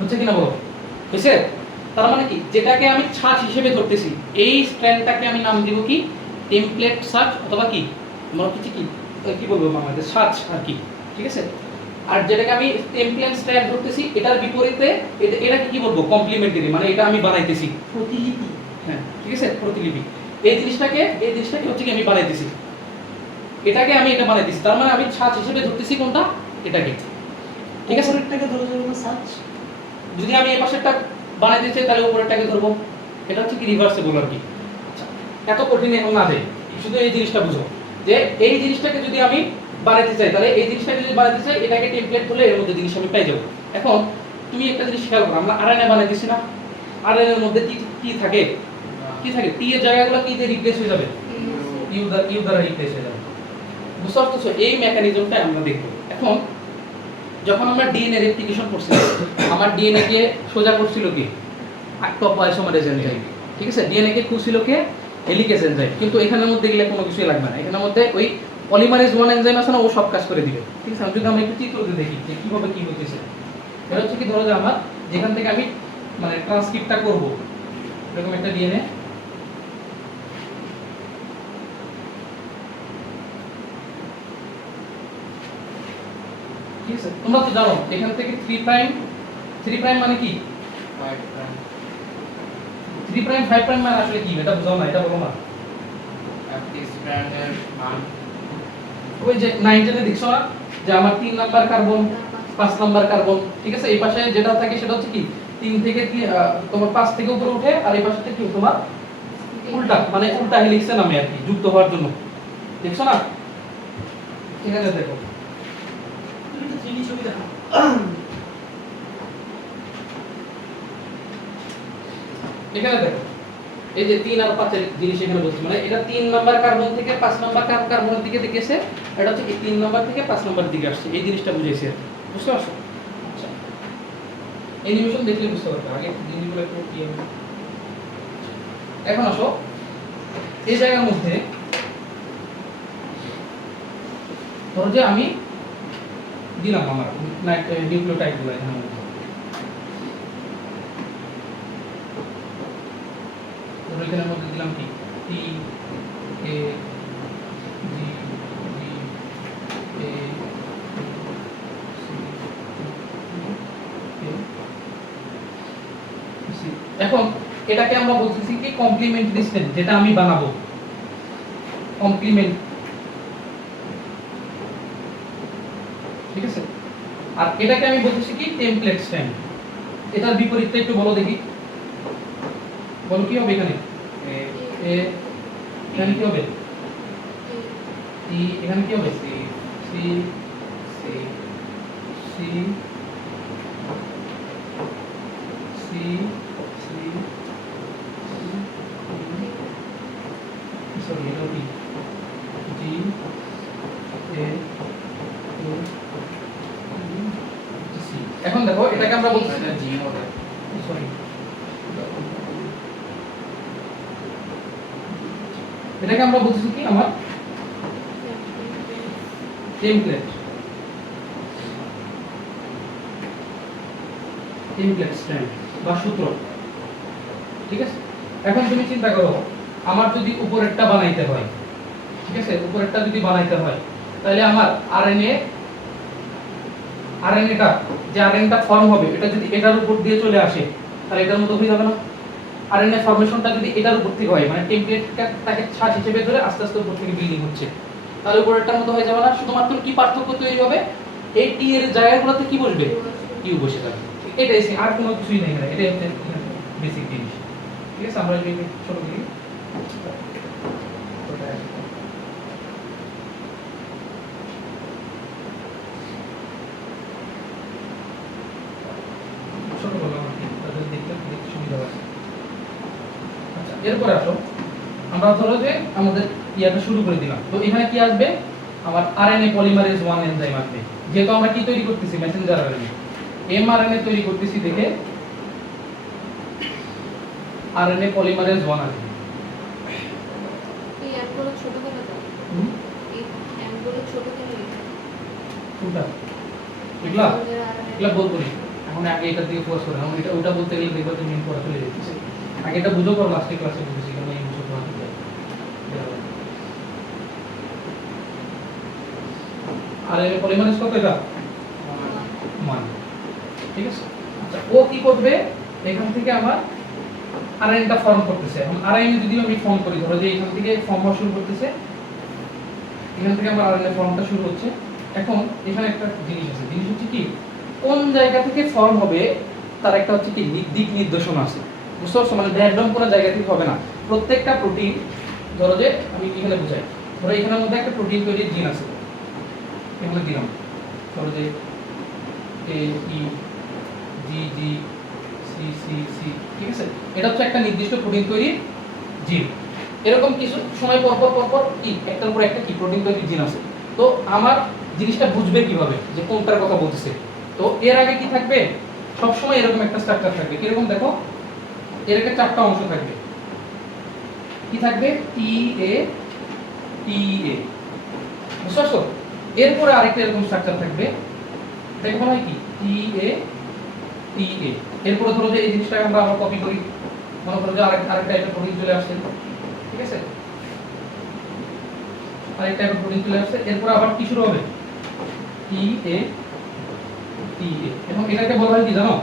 হচ্ছে কিনা বলো, হয়েছে? তার মানে কি, যেটাকে আমি ছাঁচ হিসেবে ধরতেছি এই স্ট্র্যান্ডটাকে আমি নাম দিব কি টেমপ্লেট ছাঁচ, অথবা কি আমরা কিছু কি কি বলবো বাংলাতে ছাঁচ আর কি, ঠিক আছে? আর যেটাকে আমি টেমপ্লেট স্ট্র্যান্ড ধরতেছি এটার বিপরীতে এটাকে কি বলবো কমপ্লিমেন্টারি, মানে এটা আমি বানাইতেছি প্রতিলিপি। হ্যাঁ ঠিক আছে, প্রতিলিপি। এই জিনিসটাকে হচ্ছে কি আমি বানাইতেছি, এটাকে আমি এটা বানাইতেছি, তার মানে আমি ছাঁচ হিসেবে ধরতেছি কোনটা? এটাকে, ঠিক আছে? এটাকে ধরে ধরবো সার্চ। যদি আমি এই পাশেরটা বানাইতে চাই তাহলে উপরেরটাকে ধরবো, এটা হচ্ছে কি রিভার্সেবল আর কি। আচ্ছা, এত কঠিন এখন না দেয়, শুধু এই জিনিসটা বুঝো যে এই জিনিসটাকে যদি আমি বানাইতে চাই তাহলে এই জিনিসটাকে যদি বানাইতে চাই এটাকে টেমপ্লেট ধরলে এর মধ্যে জিনিস আমি পেয়ে যাব। এখন তুমি একটা জিনিস খেয়াল করো, আমরা আরএনএ বানাইতেছি না, আরএনএ এর মধ্যে কি থাকে? কি থাকে? টি এর জায়গাগুলো কি দিয়ে রিপ্লেস হয়ে যাবে? ইউ দ্বারা রিপ্লেস হয়ে যাবে। বুঝতে পারছো? এই মেকানিজমটা আমরা দেখব। এখন যখন আমরা ডিএনএ রেপ্লিকেশন করছিলাম, আমার ডিএনএ কে সোজা করছিল কি টপোআইসোমারেজ এনজাইম, ঠিক আছে? ডিএনএ কে খুঁজছিল কে হেলিকেজ এনজাইম, কিন্তু এখানের মধ্যে গেলে কোনো কিছুই লাগবে না, এখানের মধ্যে ওই পলিমারেজ 1 এনজাইম আছে না, ও সব কাজ করে দিবে, ঠিক আছে? যদি আমরা একটু চিত্রতে দেখি যে কিভাবে কি হচ্ছে, এটা হচ্ছে কি, ধরো যে আমার যেখান থেকে আমি মানে ট্রান্সক্রিপ্টটা করব এরকম একটা ডিএনএ, ঠিক আছে? তোমরা তো জানো এখান থেকে 3 প্রাইম মানে কি, 3 প্রাইম 5 প্রাইম মানে আসলে কি, এটা বুঝাও না, এটা বলো না। ওই যে 19 এ দেখছো না যে আমার 3 নাম্বার কার্বন 5 নাম্বার কার্বন, ঠিক আছে? এই পাশে যেটা থাকে সেটা হচ্ছে কি 3 থেকে তোমার 5 থেকে উপরে উঠে, আর এই পাশে কি তোমার উল্টা, মানে উল্টা হেলিক্সে নামে আর কি যুক্ত হওয়ার জন্য, দেখছো না? এখানে দেখো এটা 3D ছবি দেখা। এখানে দেখো এই যে 3 আর 5 এর জিনিস এখানে বলছি, মানে এটা 3 নাম্বার কার্বন থেকে 5 নাম্বার কার্বনের দিকে গেছে, এটা হচ্ছে কি 3 নাম্বার থেকে 5 নাম্বার দিকে আসছে, এই জিনিসটা বুঝাইছি আর কি। বুঝতে পারছো? আচ্ছা, অ্যানিমেশন দেখলে বুঝতে পারবে, আগে জিনিসগুলো একটু কি হবে। এখন আসো এই জায়গার মধ্যে ধরো যে আমি দিলাম আমার নিউক্লিওটাইডগুলো এখানে মধ্যে, ধরো এখানের মধ্যে দিলাম কি টি এ জি জি এ সি। এখন এটাকে আমরা বলতেছি কি কমপ্লিমেন্টারি স্ট্যান্ড, যেটা আমি বানাবো কমপ্লিমেন্ট ঠিক আছে? আর এটাকে আমি বলতেছি কি টেমপ্লেট স্ট্র্যান্ড। এটার বিপরীতটা একটু বলো দেখি, বলো কি হবে এখানে? এ এখানে কি হবে? ই এখানে কি হবে? C C C C C C sorry এটা কি জি এ ও সি। এখন দেখো এটাকে আমরা বলছি এটা জি হবে। সরি এটাকে আমরা বলছি কি আমার টেমপ্লেট টেমপ্লেট স্ট্র্যান্ড বা সূত্র। ঠিক আছে? এখন তুমি চিন্তা করো আমার যদি উপরেরটা বানাইতে হয়, ঠিক আছে, উপরেরটা যদি বানাইতে হয় তাহলে আমার আরএনএটা যে আরএনএটা ফর্ম হবে এটা যদি এটার উপর দিয়ে চলে আসে তাহলে এটার মতো হয়ে যাবে না? আরএনএ ফরমেশনটা যদি এটার উপর থেকে হয় মানে টেমপ্লেটটাকে ছাঁচ হিসেবে ধরে আস্তে আস্তে উপর থেকে বিল্ডিং হচ্ছে তাহলে উপরেরটার মতো হয়ে যাবে না? শুধুমাত্র কি পার্থক্য তৈরি হবে, এই টি এর জায়গাগুলোতে কি বসবে? কিউ বসে যাবে। এটাই আর কোনো কিছুই নেই, এটাই হচ্ছে বেসিক জিনিস। ঠিক আছে? আমরা যদি ছোট করি ছোট করলাম আর কি, তাদের দেখতে সুবিধা হয়। আচ্ছা এরপরে আসো আমরা ধরো যে আমাদের ইয়াটা শুরু করে দিলাম, তো এখানে কি আসবে? আমার আরএনএ পলিমারেজ 1 এনজাইম আসবে। যেহেতু আমরা কি তৈরি করতেছি? মেসেঞ্জার আরএনএ, এমআরএনএ তৈরি করতেছি দেখে আরএনএ পলিমারেজ 1 আসবে। এই অ্যাপগুলো ছোট করে দাও। হুম, এই অ্যাপগুলো ছোট করে লিখো। কোনটা? এগুলা এগুলা বলবো না। এখন আগে এটার দিকে ফোকাস করো, এখন এটা ওটা বলতে গেলে দেখবা তুমি পড়া চলে যেতেছে। আগে এটা বুঝো পর লাস্টে ক্লাসে বুঝেছি কেন এই বুঝো তোমার আর এর পলিমারেজ কত এটা? 1। ঠিক আছে? আচ্ছা ও কি করবে? এখান থেকে আমার আরএনএটা ফর্ম করতেছে। এখন আরএনএ যদি আমি ফর্ম করি, ধরো যে এখান থেকে ফর্ম হওয়া শুরু করতেছে, এখান থেকে আমার আরএনএ ফর্মটা শুরু হচ্ছে। এখন এখানে একটা জিনিস আছে, জিনিস হচ্ছে কি কোন জায়গা থেকে ফর্ম হবে তার একটা হচ্ছে কি দিক নির্দেশনা আছে। বুঝতে পারছো? মানে র্যান্ডম কোনো জায়গা থেকে হবে না। প্রত্যেকটা প্রোটিন, ধরো যে আমি এখানে বুঝাই, ধরো এখানের মধ্যে একটা প্রোটিন তৈরির জিন আছে, এখানে দিলাম ধরো যে এ ই জি জি সি সি সি। ঠিক আছে? এটা হচ্ছে একটা নির্দিষ্ট প্রোটিন তৈরির জিন। এরকম কিছু সময় পর পর পর পর কি একটার পর একটা কি প্রোটিন তৈরির জিন আছে। তো আমার জিনিসটা বুঝবে কিভাবে যে কোনটার কথা বলতেছে? তো এর আগে কি থাকবে? সব সময় এরকম একটা স্ট্রাকচার থাকবে। কিরকম দেখো, এর একটা চারটা অংশ থাকবে। কি থাকবে? টি এ টি এ, বুঝতে পারছো? এরপরে আরেকটা এরকম স্ট্রাকচার থাকবে, এটাকে বলা হয় কি টি এ টি এ। এরপরে ধরো যে এই জিনিসটাকে আমরা আবার কপি করি, মনে করো যে আরেকটা একটা প্রোটিন চলে আসছে। ঠিক আছে? আরেকটা একটা প্রোটিন চলে আসছে, এরপর আবার কি শুরু হবে? টি এ টি এ। এবং এটাকে বলা হয় কি জানো?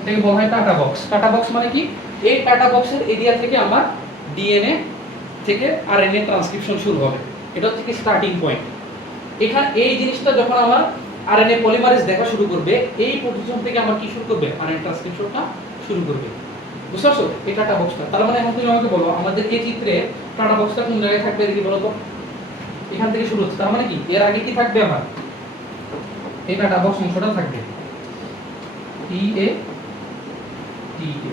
এটাকে বলা হয় টাটা বক্স। টাটা বক্স মানে কি? এই টাটা বক্সের এরিয়া থেকে আমার ডিএনএ থেকে আরএনএ ট্রান্সক্রিপশন শুরু হবে। এটা হচ্ছে কি স্টার্টিং পয়েন্ট। এখানে এই জিনিসটা যখন আমার আরএনএ পলিমারেজ দেখা শুরু করবে, এই পজিশন থেকে আমার কি শুরু করবে? আরএনএ ট্রান্সক্রিপশনটা শুরু করবে। বুঝতে পারছো? এই টাটা বক্সটা, তার মানে এখন তুমি আমাকে বলো আমাদের এই চিত্রে টাটা বক্সটা কোন জায়গায় থাকবে দেখি বলো তো। এখান থেকে শুরু হচ্ছে, তার মানে কি এর আগে কি থাকবে? আমার এই টাটা বক্স অংশটা থাকবে টি এ টি এ।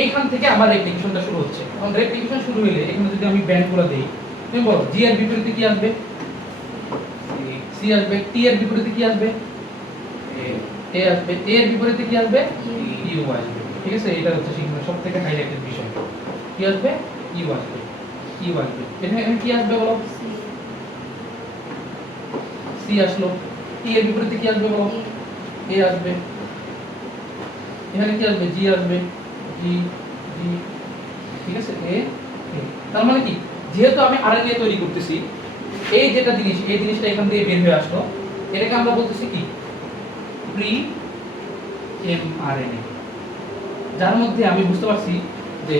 এইখান থেকে আমার রেপ্লিকেশনটা শুরু হচ্ছে। এখন রেপ্লিকেশন শুরু হলে এখানে যদি আমি ব্যান্ডগুলো দেই, তুমি বলো জি এর বিপরীতে কি আসবে? সি আসবে। টি এর বিপরীতে কি আসবে? এ আসবে। এ এর বিপরীতে কি আসবে? ইউ আসবে। ঠিক আছে? এটা হচ্ছে শিখবে সবথেকে হাইলাইটেড বিষয়। কি আসবে? ইউ আসবে। ইউ আসবে। এখানে কি আসবে বলো? সি আসলো। টি এর বিপরীতে কি আসবে বলো? এ আসবে। এখানে কি আসবে? জি আসবে। জি জি। ঠিক আছে? এ এ। তার মানে কি যেহেতু আমি আরএনএ তৈরি করতেছি, এই যেটা জিনিস এই জিনিসটা এখান থেকে বের হয়ে আসলো, এটাকে আমরা বলতেছি কি প্রি এমআরএনএ, যার মধ্যে আমি বুঝতে পারছি যে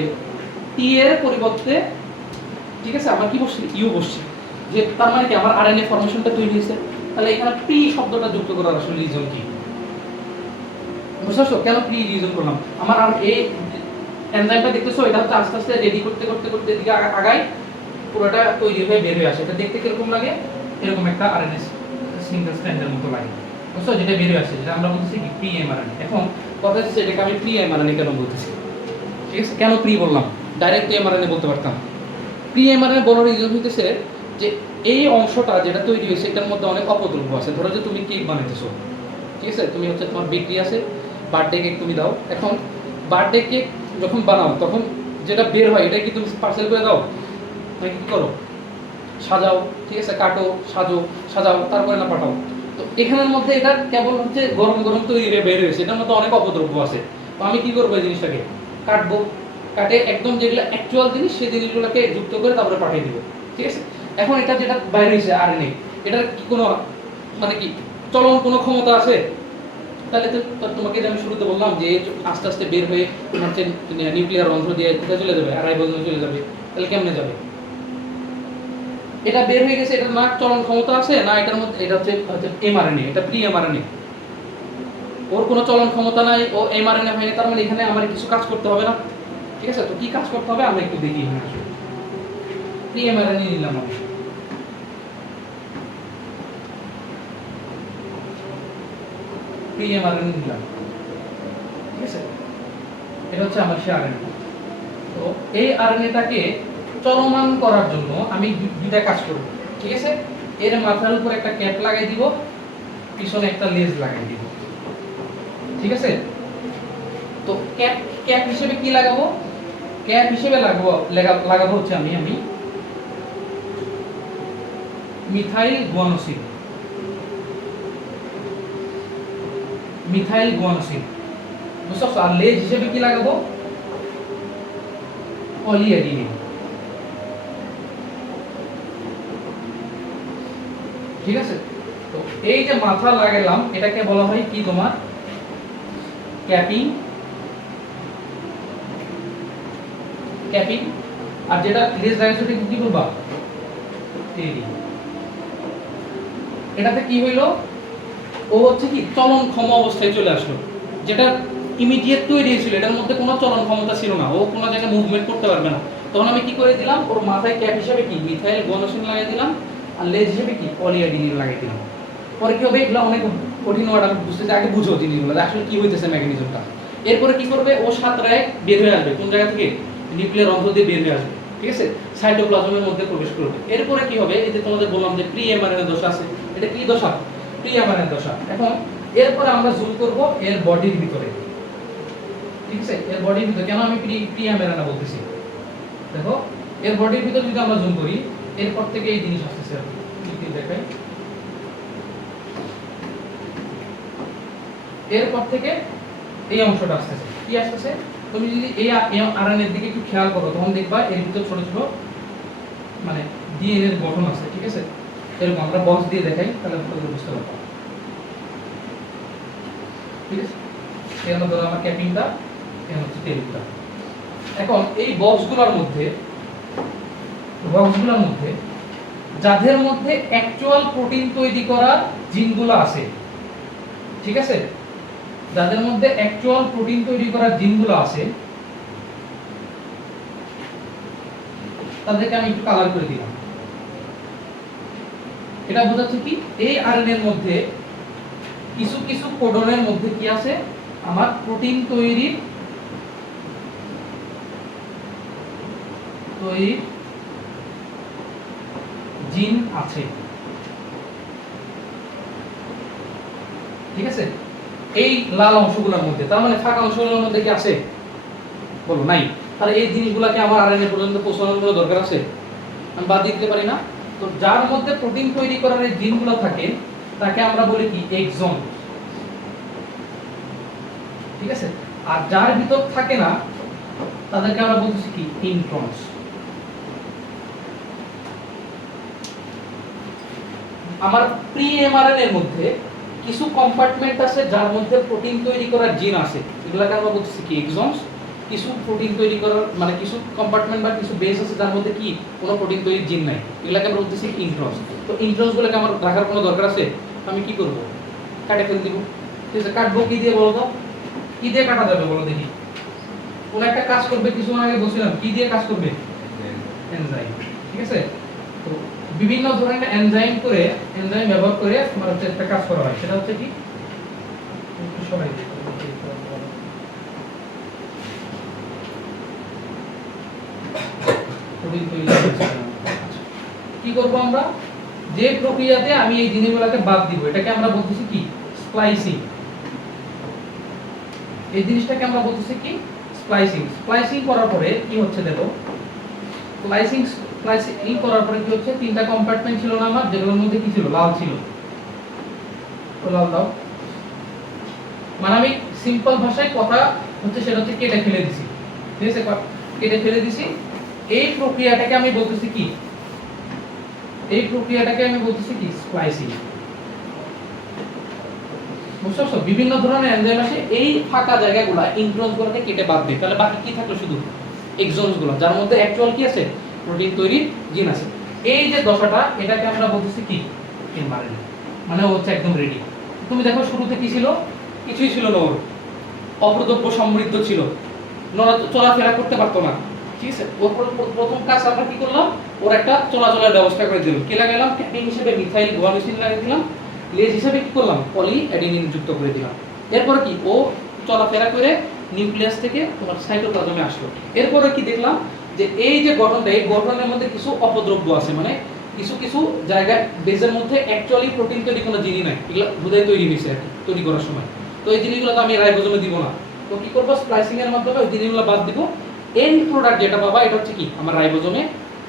টি এর পরিবর্তে, ঠিক আছে, আমার কি বসছে? ইউ বসছে। যে তার মানে কি আমার আরএনএ ফরমেশনটা তৈরি হয়েছে। তাহলে এখানে প্রি শব্দটা যুক্ত করার আসলে রিজন কি? বুঝছো কেন প্রি রিজন করলাম? আমার আর এই এনজাইমটা দেখতেছো, এটা হচ্ছে আস্তে আস্তে রেডি করতে করতে করতে এদিকে আগায়, পুরোটা তৈরি হয়ে বের হয়ে আসে। এটা দেখতে কিরকম লাগে? এরকম একটা আরএনএ সিঙ্গেল স্ট্র্যান্ডের মতো লাগে, বুঝছো? যেটা বের হয়ে আসে, যেটা আমরা বলতেছি কি প্রি এমআরএনএ। এখন কথা হচ্ছে এটাকে আমি প্রি এমআরএনএ কেন বলতেছি, ঠিক আছে? কেন প্রি বললাম? ডাইরেক্ট এমআরএনএ বলতে পারতাম। প্রি এমআরএনএ বলার রিজন হইতেছে যে এই অংশটা যেটা তৈরি হয়েছে এটার মধ্যে অনেক অপদ্রব্য আছে। ধরো যে তুমি কেক বানাইতেছো, ঠিক আছে? তুমি হচ্ছে তোমার বেকারি আছে, বার্থডে কেক তুমি দাও। এখন বার্থডে কেক যখন বানাও তখন যেটা বের হয় এটা কি তুমি পার্সেল করে দাও? তুমি কি করো? সাজাও, ঠিক আছে? কাটো, সাজাও, তারপরে না পাঠাও। তো এখানের মধ্যে এটা কেবল হচ্ছে গরম গরম তৈরি হয়ে বের হয়েছে, এটার মধ্যে অনেক অপদ্রব্য আছে। তো আমি কি করবো? এই জিনিসটাকে কাটবো, কাটে একদম যেগুলো অ্যাকচুয়াল জিনিস সেই জিনিসগুলোকে যুক্ত করে তারপরে পাঠিয়ে দিব, ঠিক আছে? এখন এটা যেটা বাইরে হয়েছে আরএনএ, এটার কি কোনো মানে কি চলন কোনো ক্ষমতা আছে? তাহলে তো তোমাকে যে আমি শুরুতে বললাম যে আস্তে আস্তে বের হয়ে তোমার যে নিউক্লিয়ার অংশ দিয়ে কোথায় চলে যাবে? রাইবোজোমে চলে যাবে। তাহলে কেমনে যাবে? এটা বের হয়ে গেছে, এটা না চলন ক্ষমতা আছে না এটার মধ্যে। এটা হচ্ছে এমআরএনএ, এটা প্রি এমআরএনএ, ওর কোনো চলন ক্ষমতা নাই, ও এমআরএনএ হয়নি। তার মানে এখানে আমার কিছু কাজ করতে হবে না, ঠিক আছে? তো কি কাজ করতে হবে আমরা একটু দেখি। এখানে আসলে প্রি এমআরএনএ নিলাম আমি, প্রি এমআরএনএ নিলাম, ঠিক আছে? এটা হচ্ছে আমার সেই আরএনএ। তো এই আরএনএটাকে চলমান করার জন্য আমি দুইটা কাজ করব, ঠিক আছে? এর মাথার উপর একটা ক্যাপ লাগাই দিব, পিছনে একটা লেজ লাগাই দিব, ঠিক আছে? তো ক্যাপ হিসেবে কি লাগাবো? ক্যাপ হিসেবে লাগাবো হচ্ছে আমি মিথাইল গুয়ানোসিন, বুঝছো? আর লেজ হিসেবে কি লাগাবো? পলিঅ্যাডিনিন, ঠিক আছে? তো এই যে মাথা লাগালাম এটাকে বলা হয় কি তোমার ক্যাপিং, আর যেটা লেজ লাগাইছো এটা কি বলবা? টেরিং। এটাতে কি হইলো? ও হচ্ছে কি চলনক্ষম অবস্থায় চলে আসলো, যেটা ইমিডিয়েট তৈরি হয়েছিল, এটার মধ্যে কোনো চলন ক্ষমতা ছিল না, ও কোনো জায়গায় মুভমেন্ট করতে পারবে না। তখন আমি কি করে দিলাম? ওর মাথায় ক্যাপ হিসেবে কি মিথাইল গুয়ানোসিন লাগিয়ে দিলাম, আর লেজ হিসেবে কি পলিঅ্যাডিনিন লাগিয়ে দিলাম। পরে কি হবে? এগুলো অনেক কঠিন ওয়ার্ড, আমি বুঝতে আগে বুঝো জিনিসগুলো আসলে কি হইতেছে মেকানিজমটা। এরপরে কি করবে? ও সাতটায় বের হয়ে আসবে, কোন জায়গা থেকে? নিউক্লিয়ার অংশ দিয়ে বের হয়ে আসবে, ঠিক আছে? সাইটোপ্লাজমের মধ্যে প্রবেশ করবে। এরপরে কি হবে? এই যে তোমাদের বললাম যে প্রি এমআরএনএ দশা আছে, এটা কি দশা? প্রি এমআরএনএ দশা। এখন এরপরে আমরা জুম করব এর বডির ভিতরে, ঠিক আছে? এর বডির ভিতরে কেন আমি প্রি এমআরএনএ বলতেছি? দেখো এর বডির ভিতরে যদি আমরা জুম করি, এরপর থেকে এই জিনিস আসতেছে, কি দেখাই, এরপর থেকে এই অংশটা আসতেছে। কি আসতেছে? তুমি যদি এই আরএনএ এর দিকে একটু খেয়াল করো তখন দেখবা এর ভিতর ছোট ছোট মানে ডিএনএ এর গঠন আছে, ঠিক আছে? এরকম আমরা বক্স দিয়ে দেখাই তাহলে তোমরা বুঝতে পারবে, ঠিক আছে? এখানে ধরো আমার ক্যাপিংটা, এখানে হচ্ছে টেলটা। এখন এই বক্সগুলোর মধ্যে যাদের মধ্যে অ্যাকচুয়াল প্রোটিন তৈরি করার জিনগুলো আছে, ঠিক আছে? যাদের মধ্যে অ্যাকচুয়াল প্রোটিন তৈরি করার জিনগুলো আছে তাদেরকে আমি একটু কালার করে দিলাম। এটা বোঝাচ্ছে কি এই আরএনএ এর মধ্যে কিছু কিছু কোডনের মধ্যে কি আছে? আমার প্রোটিন তৈরির জিন আছে, ঠিক আছে? এই লাল অংশগুলোর মধ্যে, তার মানে ফাঁকা অংশগুলোর মধ্যে কি আছে? বলো নাই। তাহলে এই জিনিসগুলোকে আমার আরএনএ পর্যন্ত পৌঁছানোর কোনো দরকার আছে? আমি বাদ দিতে পারি না। তো যার মধ্যে প্রোটিন তৈরি করার এই জিনগুলো থাকে তাকে আমরা বলি কি এক্সন, ঠিক আছে? আর যার ভিতর থাকে না তাদেরকে আমরা বলতেছি কি ইন্ট্রনস। আমার প্রি এমআরএনএ এর মধ্যে কিছু কম্পার্টমেন্ট আছে যার মধ্যে প্রোটিন তৈরি করার জিন আছে, এগুলোকে আমরা বলতেছি কি এক্সনস। কিছু প্রোটিন তৈরি করার মানে কিছু কম্পার্টমেন্ট বা কিছু বেস আছে যার মধ্যে কি কোনো প্রোটিন তৈরির জিন নাই, এগুলোকে আমরা বলতেছি ইন্ট্রনস। তো ইন্ট্রনসগুলোকে আমার রাখার কোনো দরকার আছে? আমি কি করব? কাটে ফেল দিব। ঠিক আছে, কাটবো কি দিয়ে বলো তো? কি দিয়ে কাটা যাবে বলো দেখি? কোন একটা কাজ করবে, কিছুক্ষণ আগে বলছিলাম কি দিয়ে কাজ করবে? এনজাইম। ঠিক আছে, তো বিভিন্ন ধরনের এনজাইম ব্যবহার করে তোমার হচ্ছে একটা কাজ করা হয়, সেটা হচ্ছে কি একটু সরাই দিই। প্রোটিন তৈরি হচ্ছে। আচ্ছা, কি করব আমরা? যে প্রক্রিয়াতে আমি এই জিনিসগুলোকে বাদ দিব এটাকে আমরা বলতেছি কি? স্প্লাইসিং। এই জিনিসটাকে আমরা বলতেছি কি? স্প্লাইসিং। স্প্লাইসিং করার পরে কি হচ্ছে দেখো, স্প্লাইসিং করার পরে কি হচ্ছে, তিনটা কম্পার্টমেন্ট ছিল না আমার, যেগুলোর মধ্যে কি ছিল? লাল ছিল। তো লাল দাও। মানে আমি সিম্পল ভাষায় কথা হচ্ছে সেটা হচ্ছে কেটে ফেলে দিছি। ঠিক আছে, কেটে ফেলে দিছি। এই প্রক্রিয়াটাকে আমি বলতেছি কি? এই প্রক্রিয়াটাকে আমি বলতেছি কি? স্প্লাইসিং। বুঝছো? বিভিন্ন ধরনের এনজাইম আছে, এই ফাঁকা জায়গাগুলো ইন্ট্রনসগুলোকে কেটে বাদ দেয়, তাহলে বাকি কি থাকলো? শুধু এক্সনসগুলো, যার মধ্যে অ্যাকচুয়াল কি আছে? প্রোটিন তৈরির জিন আছে। এই যে দশাটা, এটাকে আমরা বলতেছি কি? এনভায়রনমেন্ট। মানে ও হচ্ছে একদম রেডি। তুমি দেখো শুরুতে কি ছিল? কিছুই ছিল না, ওর অপ্রদ্রব্য সমৃদ্ধ ছিল, চলাফেরা করতে পারতো না। ঠিক আছে, ওর প্রথম কাজ আমরা কি করলাম? ওর একটা চলাচলের ব্যবস্থা করে দিলাম। কে লাগাইলাম? ক্যাপিং হিসেবে মিথাইল গুয়ানোসিন লাগিয়ে দিলাম। লেজ হিসেবে কি করলাম? পলি অ্যাডিনিন যুক্ত করে দিলাম। এরপরে কি? ও চলাফেরা করে নিউক্লিয়াস থেকে তোমার সাইটোপ্লাজমে আসলো। এরপরে কি দেখলাম? যে এই যে গঠনটা, এই গঠনের মধ্যে কিছু অপদ্রব্য আছে, মানে কিছু কিছু জায়গায় বেজের মধ্যে অ্যাকচুয়ালি প্রোটিন তৈরি কোনো জিনিস নাই, এগুলো বোধহয় তৈরি হয়েছে আর কি তৈরি করার সময়। তো এই জিনিসগুলো তো আমি রাইবোজোমে দিব না। তো কি করবো? স্প্লাইসিং এর মাধ্যমে ওই জিনিসগুলো বাদ দিব। এন্ড প্রোডাক্ট যেটা পাবা এটা হচ্ছে কি? আমার রাইবোজোমে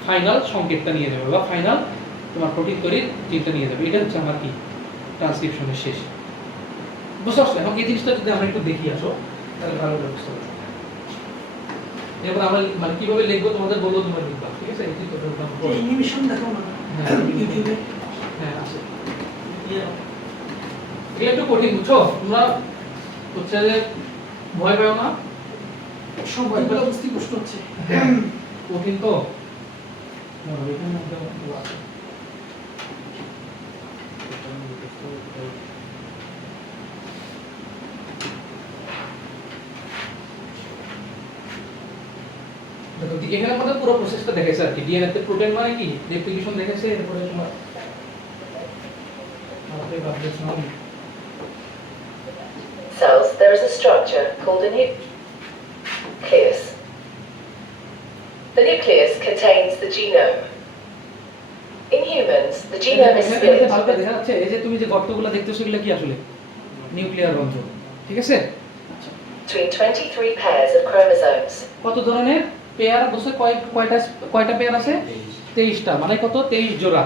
ফাইনাল সংকেতটা নিয়ে যাবে, বা ফাইনাল তোমার প্রোটিন তৈরির জিনটা নিয়ে যাবে। এটা হচ্ছে আমার কি? ট্রান্সক্রিপশনের শেষ। বুঝতে পারছো? এখন এই জিনিসটা যদি আমরা একটু দেখি আসো, তাহলে ভালো বুঝতে পারবো। এবার আমরা মানে কিভাবে লিখবো তোমাদের বলবো, তোমরা লিখবা। ঠিক আছে, এই চিত্রটা দাও। অ্যানিমেশন দেখো না হ্যাঁ, ইউটিউবে। হ্যাঁ আছে। ইয়ে এটা একটু কঠিন, বুঝছো? তোমরা হচ্ছে যে ভয় পেও না, সব বইগুলো বুঝতে কষ্ট হচ্ছে। কঠিন তো। এখানে মধ্যে আছে। দেখো এখানে আমাদের পুরো প্রসেসটা দেখাইছে আর কি। ডিএনএ তে প্রোটিন মানে কি? রেপ্লিকেশন দেখাইছে, এরপরে তোমার আমাদের বাদে নাম cells, there is a structure called a nucleus. The nucleus contains the genome. In humans, the genome is split হালকা দেখা যাচ্ছে। এই যে তুমি যে গর্তগুলো দেখতেছো এগুলো কি আসলে? নিউক্লিয়ার রন্ধ্র। ঠিক আছে, আচ্ছা between 23 pairs of chromosomes. কত ধরনের পেয়ার বসে? কয়টা পেয়ার আছে? 23টা। মানে কত? 23 জোড়া।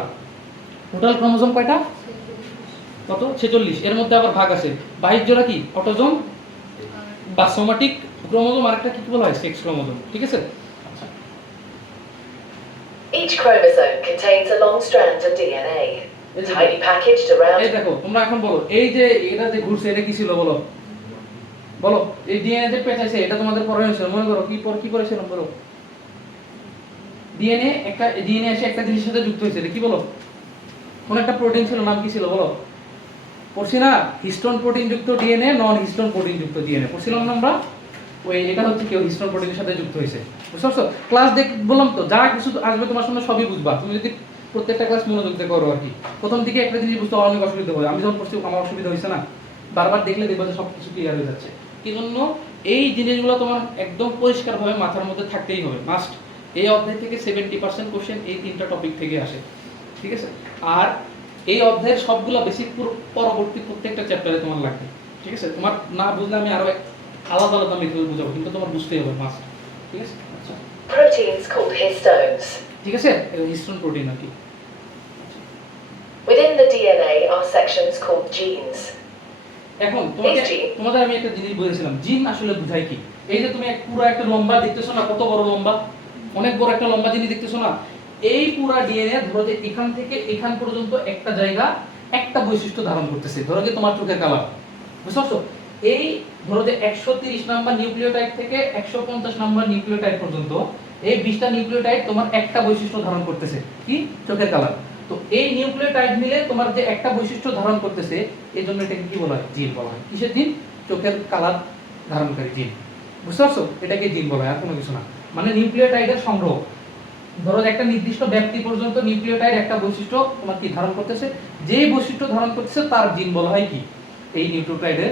টোটাল ক্রোমোজোম কয়টা? কত? 46। এর মধ্যে আবার ভাগ আছে 22 জোড়া কি? অটোজোম বা সোমাটিক ক্রোমোজোম, আরেকটা কি বলা হয়? Sex chromosome. ঠিক আছে, Each chromosome contains a long strand of DNA, tightly packaged around. এই দেখো তোমরা এখন বলো, এই যে এটা যে ঘুরছে এটা কি ছিল বলো? বলো, এই ডিএনএ যে পেঁচাইছে এটা তোমাদের পড়ানো হয়েছিল, মনে করো কি পড়েছিলাম বলো? ডিএনএ এসে একটা জিনিসের সাথে যুক্ত হয়েছে, এটা কি বলো? কোন একটা প্রোটিন ছিল, নাম কি ছিল বলো? পড়ছি না? হিস্টোন প্রোটিন যুক্ত ডিএনএ, নন হিস্টোন প্রোটিন যুক্ত ডিএনএ পড়ছিলাম না আমরা? ওই এটা হচ্ছে কি? হিস্টোন প্রোটিনের সাথে যুক্ত হয়েছে। বুঝতে পারছো? ক্লাস বললাম তো, যা কিছু আসবে তোমার সামনে সবই বুঝবা তুমি যদি প্রত্যেকটা ক্লাস মনোযোগ দিয়ে করো আর কি। প্রথম দিকে একটা জিনিস বুঝতে অনেক অসুবিধা হয়, আমি যখন পড়ছি আমার অসুবিধা হয়েছে না, বারবার দেখলে দেখবা যে সব কিছু ক্লিয়ার হয়ে যাচ্ছে। কি জন্য? এই জিনিসগুলো তোমার একদম পরিষ্কারভাবে মাথার মধ্যে থাকতেই হবে, মাস্ট। এই অধ্যায় থেকে 70% কোশ্চেন এই তিনটা টপিক থেকে আসে। ঠিক আছে, আর এই অধ্যায়ের সবগুলো বেসিক পরবর্তী প্রত্যেকটা চ্যাপ্টারে তোমার লাগবে। ঠিক আছে, তোমার না বুঝলে আমি আরো আলাদা আলাদা মেথড বুঝাবো, কিন্তু তোমার বুঝতেই হবে মাস্ট। ঠিক আছে, আচ্ছা Proteins called histones. ঠিক আছে, হিস্টোন প্রোটিন আর কি। Within the DNA are sections called genes. এখন তোমাদের আমি একটা জিনিস বলেছিলাম, জিন আসলে বোঝায় কি? এই যে তুমি পুরো একটা লম্বা দেখতেছো না, কত বড় লম্বা, অনেক বড় একটা লম্বা জিনিস দেখতেছো না? এই পুরো ডিএনএ ধরো যে এখান থেকে এখান পর্যন্ত একটা জায়গা একটা বৈশিষ্ট্য ধারণ করতেছে। ধরো যে তোমার চোখের কালার, বুঝতে পারছো? এই ধরো যে 130 নাম্বার নিউক্লিওটাইড থেকে 150 নাম্বার নিউক্লিওটাইড পর্যন্ত এই 20টা নিউক্লিওটাইড তোমার একটা বৈশিষ্ট্য ধারণ করতেছে, কি? চোখের কালার। তো তো এই নিউক্লিওটাইড মিলে তোমার যে একটা বৈশিষ্ট্য ধারণ করতেছে, এই জন্য এটাকে কি বলা হয়? জিন বলা হয়। কিসের জিন? চোখের কালার ধারণকারী জিন। বুঝতে পারছো? এটাকে জিন বলা হয়, আর কোনো কিছু না। মানে নিউক্লিওটাইডের সংগ্রহ। ধরো একটা নির্দিষ্ট ব্যক্তি পর্যন্ত নিউক্লিওটাইড একটা বৈশিষ্ট্য তোমার কি ধারণ করতেছে, যে বৈশিষ্ট্য ধারণ করতেছে তার জিন বলা হয় কি? এই নিউক্লিওটাইডের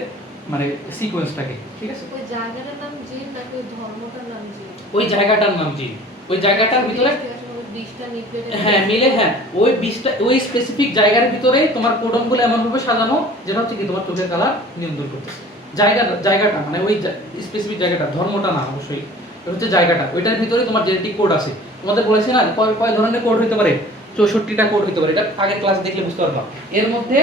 মানে সিকোয়েন্সটাকে। ঠিক আছে? ওই জায়গাটার নাম জিন নাকি ওই ধর্মটার নাম জিন? ওই জায়গাটার নাম জিন। ওই জায়গাটার ভিতরে 20টা নিউক্লিয়েটাইড। হ্যাঁ মিলে, হ্যাঁ ওই 20টা ওই স্পেসিফিক জায়গার ভিতরে তোমার কোডনগুলো এমন ভাবে সাজানো যেটা হচ্ছে কি তোমার চোখের কালার নিয়ন্ত্রণ করতেছে। জায়গাটা মানে ওই স্পেসিফিক জায়গাটা, ধর্মটা না অবশ্যই, এটা হচ্ছে জায়গাটা। ওইটার ভিতরে তোমার জেনেটিক কোড আছে। তোমাদের বলেছি না কয় ধরনের কোড হতে পারে? 64টা কোড হতে পারে। এটা আগের ক্লাস দেখলে বুঝতে পারবা। এর মধ্যে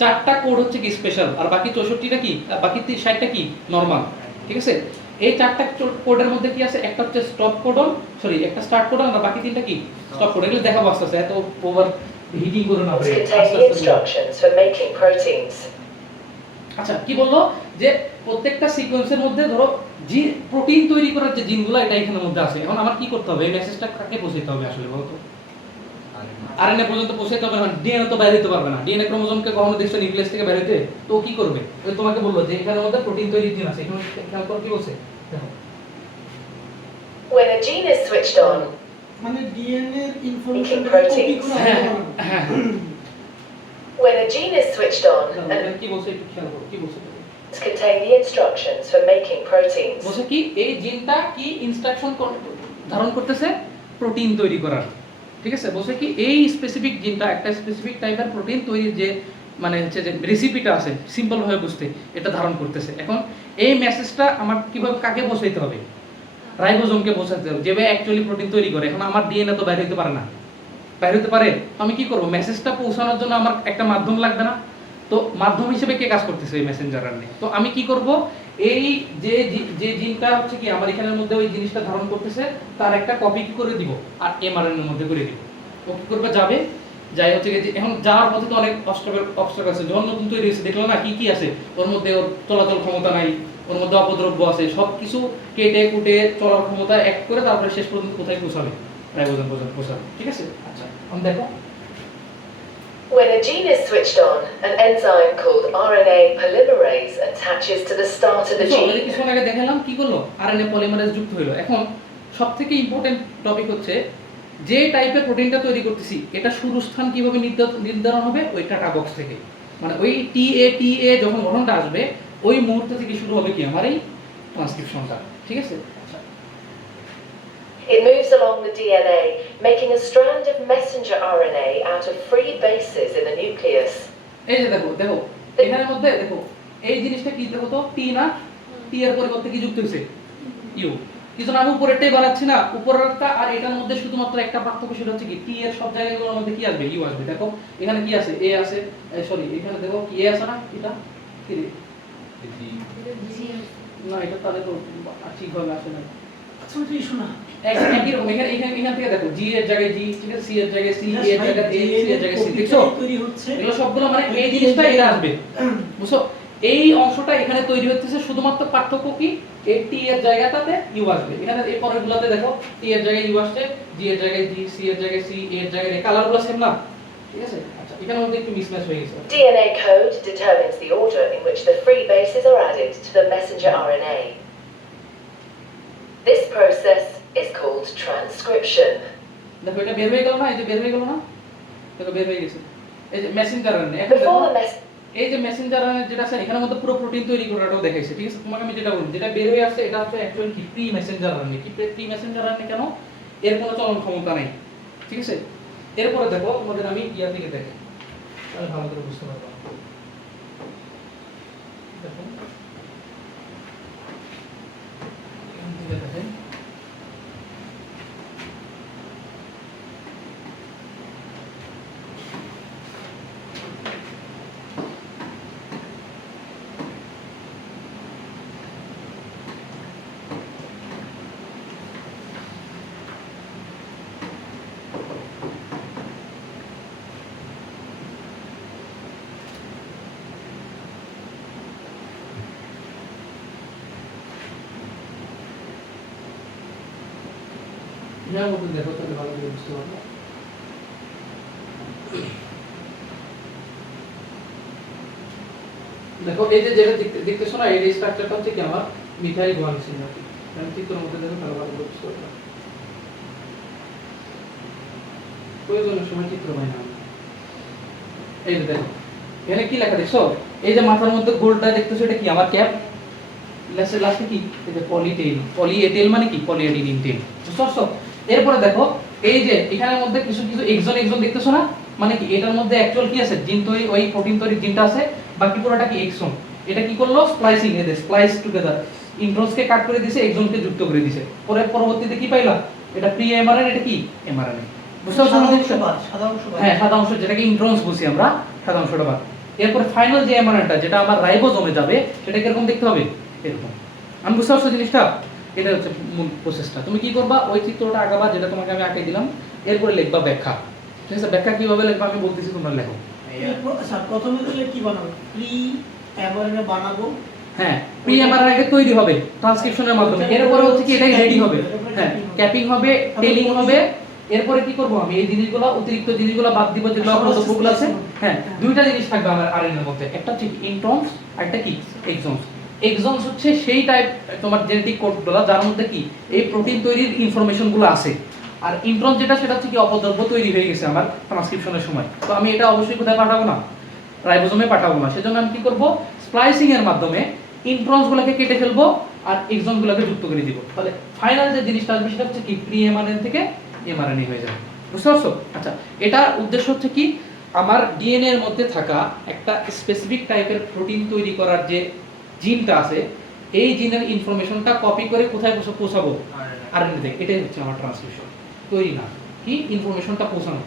4টা কোড হচ্ছে কি স্পেশাল, আর বাকি 64টা কি, বাকি 60টা কি নরমাল। ঠিক আছে? এই 4টা কোডের মধ্যে কি আছে? একটা হচ্ছে স্টপ কোডন, সরি একটা স্টার্ট কোডন, আর বাকি 3টা কি স্টপ কোড। এগুলো দেখাবো আস্তে আস্তে, এত ওভার হিটিং করো না। Contain the instructions for making proteins. আচ্ছা কি বললো যে প্রত্যেকটা সিকোয়েন্সের মধ্যে ধরো জি প্রোটিন তৈরি করার যে জিনগুলো এটা এখানের মধ্যে আছে। এখন আমার কি করতে হবে? এই মেসেজটা কাকে পৌঁছাতে হবে আসলে বলতো? আরএনএ পর্যন্ত পৌঁছাতে হবে না। ডিএনএ তো বের হতে পারবে না। ডিএনএ ক্রোমোজোমকে কখনো দেখছো নিউক্লিয়াস থেকে বের হতে? তো কি করবে? ওই তোমাকে বললো যে এখানের মধ্যে প্রোটিন তৈরির জিন আছে। এখানে খেয়াল করো কি বলছে দেখো। When a gene is switched on, মানে ডিএনএ এর ইনফরমেশন Making proteins. কপি করা হ্যাঁ হবে না। হ্যাঁ when a gene is switched on, and কি বলছে একটু খেয়াল করো কি বলছে। contain the instructions for making proteins. বলছে কি এই জিনটা কি ইনস্ট্রাকশন ধারণ করতেছে? প্রোটিন তৈরি করার। ঠিক আছে? বলছে কি এই স্পেসিফিক জিনটা একটা স্পেসিফিক টাইপের প্রোটিন তৈরির যে মানে হচ্ছে যে রেসিপিটা আছে সিম্পল ভাবে বুঝতে, এটা ধারণ করতেছে। এখন এই মেসেজটা আমার কিভাবে কাকে পৌঁছাইতে হবে? রাইবোজোমকে পৌঁছাতে হবে, যেভাবে অ্যাকচুয়ালি প্রোটিন তৈরি করে। এখন আমার ডিএনএ তো বাইরে হতে পারে না, বাইরে হতে পারে। আমি কি করব? মেসেজটা পৌঁছানোর জন্য আমার একটা মাধ্যম লাগবে না? তো মাধ্যম হিসেবে কে কাজ করতেছে? এই মেসেঞ্জার আরএনএ। তো আমি কি করব? এই যে জিনটা হচ্ছে কি আমার এখানের মধ্যে ওই জিনিসটা ধারণ করতেছে তার একটা কপি করে দিব আর এমআরএনএ এর মধ্যে করে দিব। ও কি করবে? যাবে, যাই হচ্ছে কি এখন যাওয়ার পথে তো অনেক অবস্ট্রাকল আছে। যখন নতুন তৈরি হয়েছে দেখলো না কি কি আছে ওর মধ্যে, ওর চলাচল ক্ষমতা নাই, ওর মধ্যে অপদ্রব্য আছে, সব কিছু কেটে কুটে চলার ক্ষমতা এক করে তারপরে শেষ পর্যন্ত কোথায় পৌঁছাবে? রাইবোজোম পর্যন্ত পৌঁছাবে। ঠিক আছে? আচ্ছা এখন দেখো When a gene is switched on, an enzyme called RNA polymerase attaches to the start of the দেখো, gene. কিছুক্ষণ আগে দেখালাম কি করলো? আরএনএ পলিমারেজ যুক্ত হলো। এখন সবথেকে ইম্পর্টেন্ট টপিক হচ্ছে যে টাইপের প্রোটিনটা তৈরি করতেছি এটা শুরু স্থান কিভাবে নির্ধারণ হবে? ওই টাটা বক্স থেকে। মানে ওই টিএ যখন গঠনটা আসবে ওই মুহূর্ত থেকে শুরু হবে কি আমার এই ট্রান্সক্রিপশনটা। ঠিক আছে? আচ্ছা It moves along the DNA, making a strand of messenger RNA out of free bases in the nucleus. এই যে দেখো দেখো এখানের মধ্যে দেখো এই জিনিসটা কি দেখো তো, টি না? টি এর পরিবর্তে কি যুক্ত হয়েছে? ইউ। কিছু না আমি উপরেরটাই বানাচ্ছি না, উপরেরটা আর এটার মধ্যে শুধুমাত্র একটা পার্থক্য, সেটা হচ্ছে কি টি এর সব জায়গাগুলোর মধ্যে কি আসবে? ইউ আসবে। দেখো এখানে কি আছে? এ আছে, সরি এখানে দেখো কি এ আছে না? এটা কি রে? না এটা তাহলে তো ঠিকভাবে আসে না। আচ্ছা ওইটাই শোনা। একই রকম এখান থেকে দেখো জি এর জায়গায় জি, ঠিক আছে, সি এর জায়গায় সি, এ এর জায়গায় এ, সি এর জায়গায় সি। দেখছো তৈরি হচ্ছে এগুলো সবগুলো মানে এই জিনিসটা এটা আসবে। বুঝছো? এই অংশটা এখানে তৈরি হচ্ছে শুধুমাত্র পার্থক্য কি? এই টি এর জায়গাটাতে ইউ আসবে। এখানে এই পরেরগুলোতে দেখো টি এর জায়গায় ইউ আসছে, জি এর জায়গায় জি, সি এর জায়গায় সি, এ এর জায়গায় কালারগুলো সেম না? ঠিক আছে? আচ্ছা এখানে মধ্যে একটু মিসম্যাচ হয়ে গেছে। DNA code determines the order in which the free bases are added to the messenger RNA. This process is called transcription. দেখো এটা বের হয়ে গেল না? এই যে বের হয়ে গেল না? দেখো বের হয়ে গেছে। এই যে মেসেঞ্জার আরএনএ। এখন দেখো Before the mess এই যে মেসেঞ্জার আরএনএ যেটা আছে এখানের মধ্যে পুরো প্রোটিন তৈরি করাটাও দেখাইছে। ঠিক আছে? তোমাকে আমি যেটা বললাম যেটা বের হয়ে আসছে এটা হচ্ছে অ্যাকচুয়ালি কি প্রি মেসেঞ্জার আরএনএ। কি প্রি মেসেঞ্জার আরএনএ কেন? এর কোনো চলন ক্ষমতা নাই। ঠিক আছে? এরপরে দেখো তোমাদের আমি ইয়া থেকে দেখাই তাহলে ভালো করে বুঝতে পারবে। দেখো এখান থেকে দেখাই। হ্যাঁ মতো দেখো তাহলে ভালো করে বুঝতে পারবে। দেখো এই যে যেটা দেখতেছো না এই স্ট্রাকচারটা হচ্ছে কি আমার মিথাইল গুয়ানিসিন আর কি আমি চিত্রের মধ্যে দেখো তাহলে ভালো বুঝতে পারবে প্রয়োজনের সময় চিত্র বানাই না এই যে দেখো এখানে কি লেখা দেখছো এই যে মাথার মধ্যে গোলটা দেখতেছো এটা কি আমার ক্যাপ লাস্টে কি এই যে পলিএটেল মানে কি পলিএডিনিন টেল বুঝতে পারছো এরপরে দেখো এই যে এখানের মধ্যে কিছু কিছু এক্সন দেখতেছো না মানে কি এটার মধ্যে অ্যাকচুয়াল কি আছে জিন তৈরি ওই প্রোটিন তৈরি জিনটা আছে বাকি পুরোটা কি এক্সন এটা কি করলো স্প্লাইসিং এ দেয় স্প্লাইস টুগেদার ইন্ট্রনসকে কাট করে দিয়েছে এক্সনকে যুক্ত করে দিয়েছে পরে পরবর্তীতে কি পাইলাম এটা প্রি এমআরএনএ এটা কি এমআরএনএ বুঝতে পারছো সাদা আমাদের অংশ বাদ, সাদা অংশ বাদ। হ্যাঁ সাদা অংশ যেটাকে ইন্ট্রনস বলছি আমরা সাদা অংশটা বাদ এরপর ফাইনাল যে এমআরএনএটা যেটা আমার রাইবোজোমে যাবে সেটা কিরকম দেখতে হবে এরকম আমি বুঝতে পারছো জিনিসটা এটা হচ্ছে মূল প্রসেসটা তুমি কি করবা ওই চিত্রটা আঁকাবা যেটা তোমাকে আমি আঁকে দিলাম এরপরে লিখবা ব্যাখ্যা ঠিক আছে ব্যাখ্যা কিভাবে লিখবা আমি বলতেছি তোমরা লেখো আচ্ছা প্রথমে তাহলে কি বানাবো প্রি এমআরএনএ বানাবো হ্যাঁ প্রি এমআরএনএ আগে তৈরি হবে ট্রান্সক্রিপশনের মাধ্যমে এরপরে হচ্ছে কি এটাই রেডি হবে হ্যাঁ ক্যাপিং হবে টেলিং হবে এরপরে কি করব আমি এই জিনিসগুলো অতিরিক্ত জিনিসগুলো বাদ দিব যেগুলো অপরগুলো আছে হ্যাঁ দুইটা জিনিস থাকবে আমার আরএনএ এর মধ্যে একটা হচ্ছে ইন্ট্রনস আর একটা কি এক্সনস এক্সনস হচ্ছে সেই টাইপ তোমার জেনেটিক কোডগুলো যার মধ্যে কি এই প্রোটিন তৈরির ইনফরমেশনগুলো আছে আর ইন্ট্রন যেটা সেটা হচ্ছে কি অপদ্রব্য তৈরি হয়ে গেছে আমার ট্রান্সক্রিপশনের সময় তো আমি এটা অবশ্যই কোথায় পাঠাবো না রাইবোজোমে পাঠাবো না সেজন্য আমি কি করব স্প্লাইসিং এর মাধ্যমে ইন্ট্রনসগুলোকে কেটে ফেলবো আর এক্সনগুলোকে যুক্ত করে দিব তাহলে ফাইনাল যে জিনিসটা আসবে সেটা হচ্ছে কি প্রি এমআরএনএ থেকে এমআরএনএ হয়ে যাবে বুঝতে পারছো আচ্ছা এটার উদ্দেশ্য হচ্ছে কি আমার ডিএনএ এর মধ্যে থাকা একটা স্পেসিফিক টাইপের প্রোটিন তৈরি করার যে জিনটা আছে এই জিনের ইনফরমেশনটা কপি করে কোথায় পৌঁছাবো আরএনএ তে এটাই হচ্ছে আমার ট্রান্সক্রিপশন তৈরি না কি ইনফরমেশনটা পৌঁছানো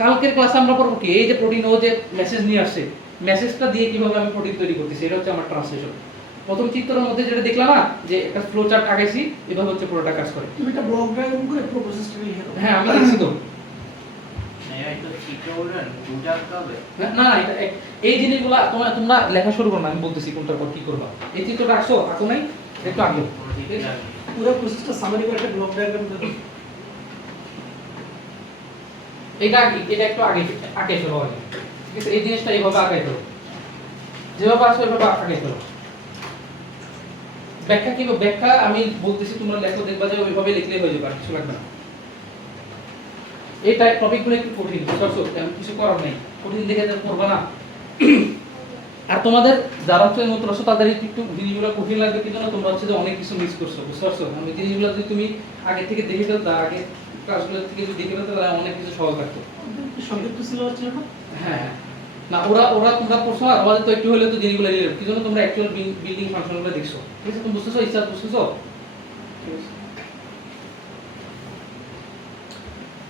কালকের ক্লাসে আমরা পড়বো কি এই যে প্রোটিন ও যে মেসেজ নিয়ে আসছে মেসেজটা দিয়ে কিভাবে আমি প্রোটিন তৈরি করতেছি এটা হচ্ছে আমার ট্রান্সলেশন প্রথম চিত্রের মধ্যে যেটা দেখলাম না যে একটা ফ্লো চার্ট আঁকাইছি এভাবে হচ্ছে পুরোটা কাজ করে তুমি একটা ব্লক ডায়াগ্রাম করে পুরো প্রসেসটা লিখে দাও হ্যাঁ আমি লিখছি তো একটু চিত্র বলবেন বুঝাতে হবে না না এটা এই জিনিসগুলো তোমরা তোমরা লেখা শুরু করো না আমি বলতেছি কোনটার পর কি করবা এই চিত্রটা আসো আঁকো নাই একটু আঁকো পুরো প্রসেসটা সামারি করে একটা ব্লক ডায়াগ্রাম করে দাও এটা একটু আগে আঁকে ফেলো আগে ঠিক আছে এই জিনিসটা এইভাবে আঁকাই ফেলো যেভাবে আসো এভাবে আঁকাই ফেলো ব্যাখ্যা কি ব্যাখ্যা আমি বলতেছি তোমরা লেখো দেখবা যে ওইভাবে লিখলেই হয়ে যাবে আর কিছু লাগবে না এই টপিকগুলো একটু কঠিন বুঝছো তেমন কিছু করার নেই কঠিন দেখে তো পড়বা না আর তোমাদের যারা হচ্ছে নতুন আসো তাদের একটু জিনিসগুলো কঠিন লাগবে কিন্তু না তোমরা হচ্ছে যে অনেক কিছু মিস করছো বুঝতে পারছো আমি জিনিসগুলো যদি তুমি আগে থেকে দেখে ফেলতে আগে ক্লাসগুলো থেকে যদি দেখে ফেলতে তাহলে অনেক কিছু সহজ লাগতো সংক্ষিপ্ত সিলেবাস ছিল না হ্যাঁ না ওরা তোমরা পড়ছো না আমাদের তো একটু হলেও তো জিনিসগুলো রিলেট কি জন্য তোমরা অ্যাকচুয়াল বিল্ডিং ফাংশনগুলো দেখছো ঠিক আছে তুমি বুঝতেছো ইচ্ছা বুঝতেছো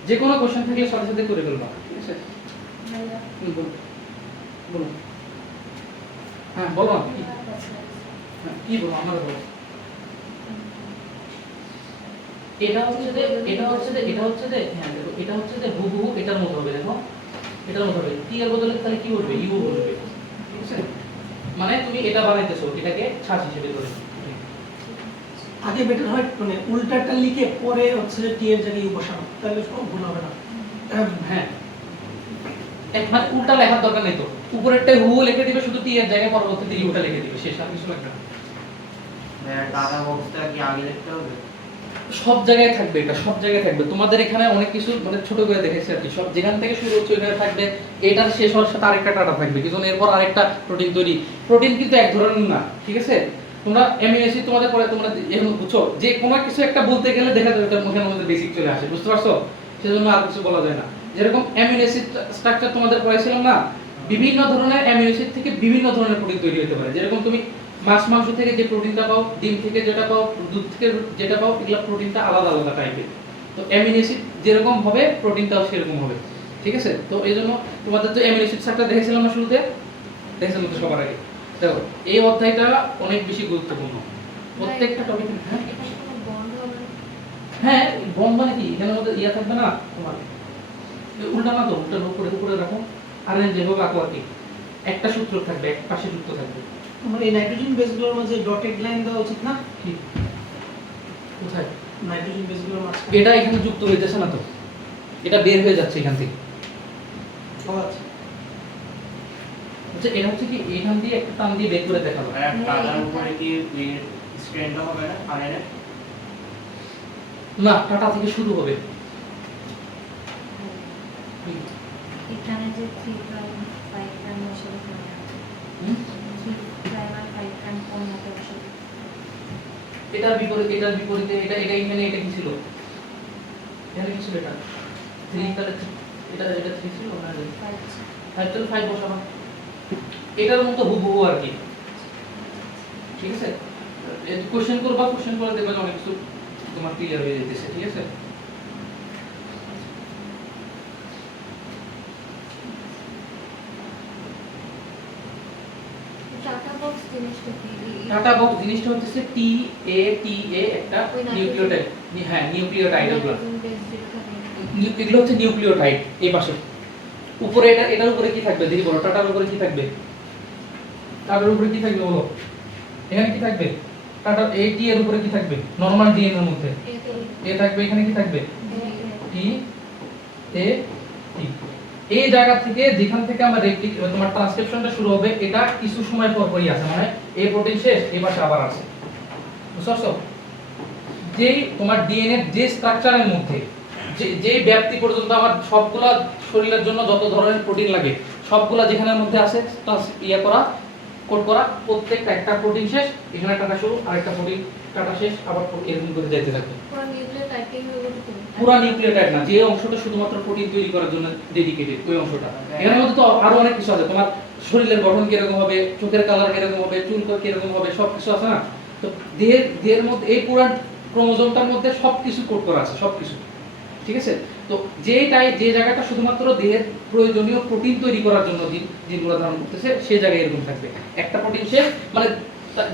যে কোনো কোশ্চেন থাকলে সাথে সাথে করে ফেলবা ঠিক আছে ভাইয়া বলো বলো হ্যাঁ বলো না কি বলো আমার বলো এটা হচ্ছে যে হ্যাঁ দেখো এটা হচ্ছে যে হুবহু এটার মতো হবে দেখো এটার মতো হবে টি এর বদলে তাহলে কি বলবে ইউ বলবে ঠিক আছে মানে তুমি এটা বানাইতেছো এটাকে ছাঁচ হিসেবে ধরে আগে বেটার হয় মানে উল্টাটা লিখে পরে হচ্ছে যে টি এর জায়গায় ইউ বসানো তাহলে সব ভুল হবে না হ্যাঁ মানে উল্টা লেখার দরকার নেই তো উপরেরটা হু লিখে দিবে শুধু টি এর জায়গায় পরবর্তীতে ইউটা লিখে দিবে শেষ আর কিছু লাগবে না টাকা বক্সটা কি আগে লিখতে হবে সব জায়গায় থাকবে এটা সব জায়গায় থাকবে তোমাদের এখানে অনেক কিছু মানে ছোট করে দেখেছি আর কি সব যেখান থেকে শুরু হচ্ছে ওখানে থাকবে এটার শেষ হওয়ার সাথে আরেকটা টাটা থাকবে কিছু এরপর আরেকটা প্রোটিন তৈরি প্রোটিন কিন্তু এক ধরনের না ঠিক আছে তোমরা অ্যামিনো অ্যাসিড তোমাদের পরে তোমরা এখন বুঝছো যে কোনো কিছু একটা বলতে গেলে দেখা যাবে এটার মুখের মধ্যে বেসিক চলে আসে বুঝতে পারছো সেজন্য আর কিছু বলা যায় না যেরকম অ্যামিনো অ্যাসিড স্ট্রাকচার তোমাদের পড়াইছিলাম না বিভিন্ন ধরনের অ্যামিনো অ্যাসিড থেকে বিভিন্ন ধরনের প্রোটিন তৈরি হতে পারে যেরকম তুমি মাছ মাংস থেকে যে প্রোটিনটা পাও ডিম থেকে যেটা পাও দুধ থেকে যেটা পাও এগুলো প্রোটিনটা আলাদা আলাদা টাইপের তো অ্যামিনো অ্যাসিড যেরকম হবে প্রোটিনটাও সেরকম হবে ঠিক আছে তো এই জন্য তোমাদের তো অ্যামিনো অ্যাসিড স্ট্রাকচার দেখেছিলাম না শুরুতে দেখেছিলাম তো সবার আগে দেখো এই অধ্যায়টা অনেক বেশি গুরুত্বপূর্ণ প্রত্যেকটা টপিক হ্যাঁ এটা কোনো বন্ড হবে না হ্যাঁ বন্ধ মানে কি এখানের মধ্যে ইয়া থাকবে না তোমার উল্টা না তো উল্টা উপরে উপরে রাখো আর যেভাবে আঁকো আর কি একটা সূত্র থাকবে এক পাশে যুক্ত থাকবে আমার এই নাইট্রোজেন বেসগুলোর মাঝে ডটেড লাইন দেওয়া উচিত না কি কোথায় নাইট্রোজেন বেসগুলোর মাঝে এটা এখানে যুক্ত হইতেছে না তো এটা বের হয়ে যাচ্ছে এখান থেকে ও আচ্ছা আচ্ছা এটা হচ্ছে কি এইখান দিয়ে একটা টান দিয়ে বের করে দেখাবো। আর টাটার উপরে কি স্ট্রেনটা হবে না আরএনএ? না, টাটা থেকে শুরু হবে। এখানে যে 3 প্রাইম 5 প্রাইম বসাবো হুম? 3 প্রাইম আর 5 প্রাইম কোন মতে বসাবো? এটার বিপরীতে এটা এখানে এটা কি ছিল? এখানে কি ছিল এটা? 3 তাহলে এটা 3 ছিল না? 5 5 তাহলে 5 বসাবা। এটার মতো হুবহু আর কি। ঠিক আছে? কোশ্চেন করবা, কোশ্চেন করে দেখবা যে অনেক কিছু তোমার ক্লিয়ার হয়ে যাইতেছে, ঠিক আছে? টাটা বক্স জিনিসটা কি? টাটা বক্স জিনিসটা হচ্ছে টি এ একটা নিউক্লিওটাইড। হ্যাঁ, নিউক্লিওটাইড এগুলো। এগুলো হচ্ছে নিউক্লিওটাইড এই পাশে। উপরে এটার উপরে কি থাকবে দেখি বলো, টাটার উপরে কি থাকবে? টাটার উপরে কি থাকবে বলো? এখানে কি থাকবে? টাটার এই টি এর উপরে কি থাকবে? নরমাল ডিএনএ এর মধ্যে এ থাকবে, এখানে কি থাকবে? টি এ টি। এই জায়গা থেকে যেখান থেকে আমরা তোমার ট্রান্সক্রিপশনটা শুরু হবে, এটা কিছু সময় পর পরই আছে, মানে এই প্রোটিন শেষ, এই পাশে আবার আছে। বুঝছো? যেই তোমার ডিএনএ যে স্ট্রাকচারের মধ্যে যে ব্যাপ্তি পর্যন্ত আমার সবগুলা শরীরের জন্য যত ধরনের প্রোটিন লাগে সবগুলা যেখানের মধ্যে আছে কোড করা, প্রত্যেকটা একটা প্রোটিন শেষ, এখানে টাটা শুরু, আরেকটা প্রোটিন টাটা শেষ, আবার এরকম করে যাইতে থাকবে। পুরো নিউক্লিওটাইডটাই হলো কি? পুরো নিউক্লিওটাইড না, যে অংশটা শুধুমাত্র প্রোটিন তৈরি করার জন্য ডেডিকেটেড ওই অংশটা। এর মধ্যে তো আরো অনেক কিছু আছে, তোমার শরীরের গঠন কিরকম হবে, চোখের কালার কিরকম হবে, চুল কিরকম হবে, সব কিছু আছে না? তো দেহের মধ্যে এই পুরো ক্রোমোজোমটার মধ্যে সবকিছু কোড করা আছে, সবকিছু। ঠিক আছে? তো যে জায়গাটা শুধুমাত্র দেহের প্রয়োজনীয় প্রোটিন তৈরি করার জন্য জিনগুলো ধারণ করতেছে, সেই জায়গায় এরকম থাকবে। একটা প্রোটিন শেষ, মানে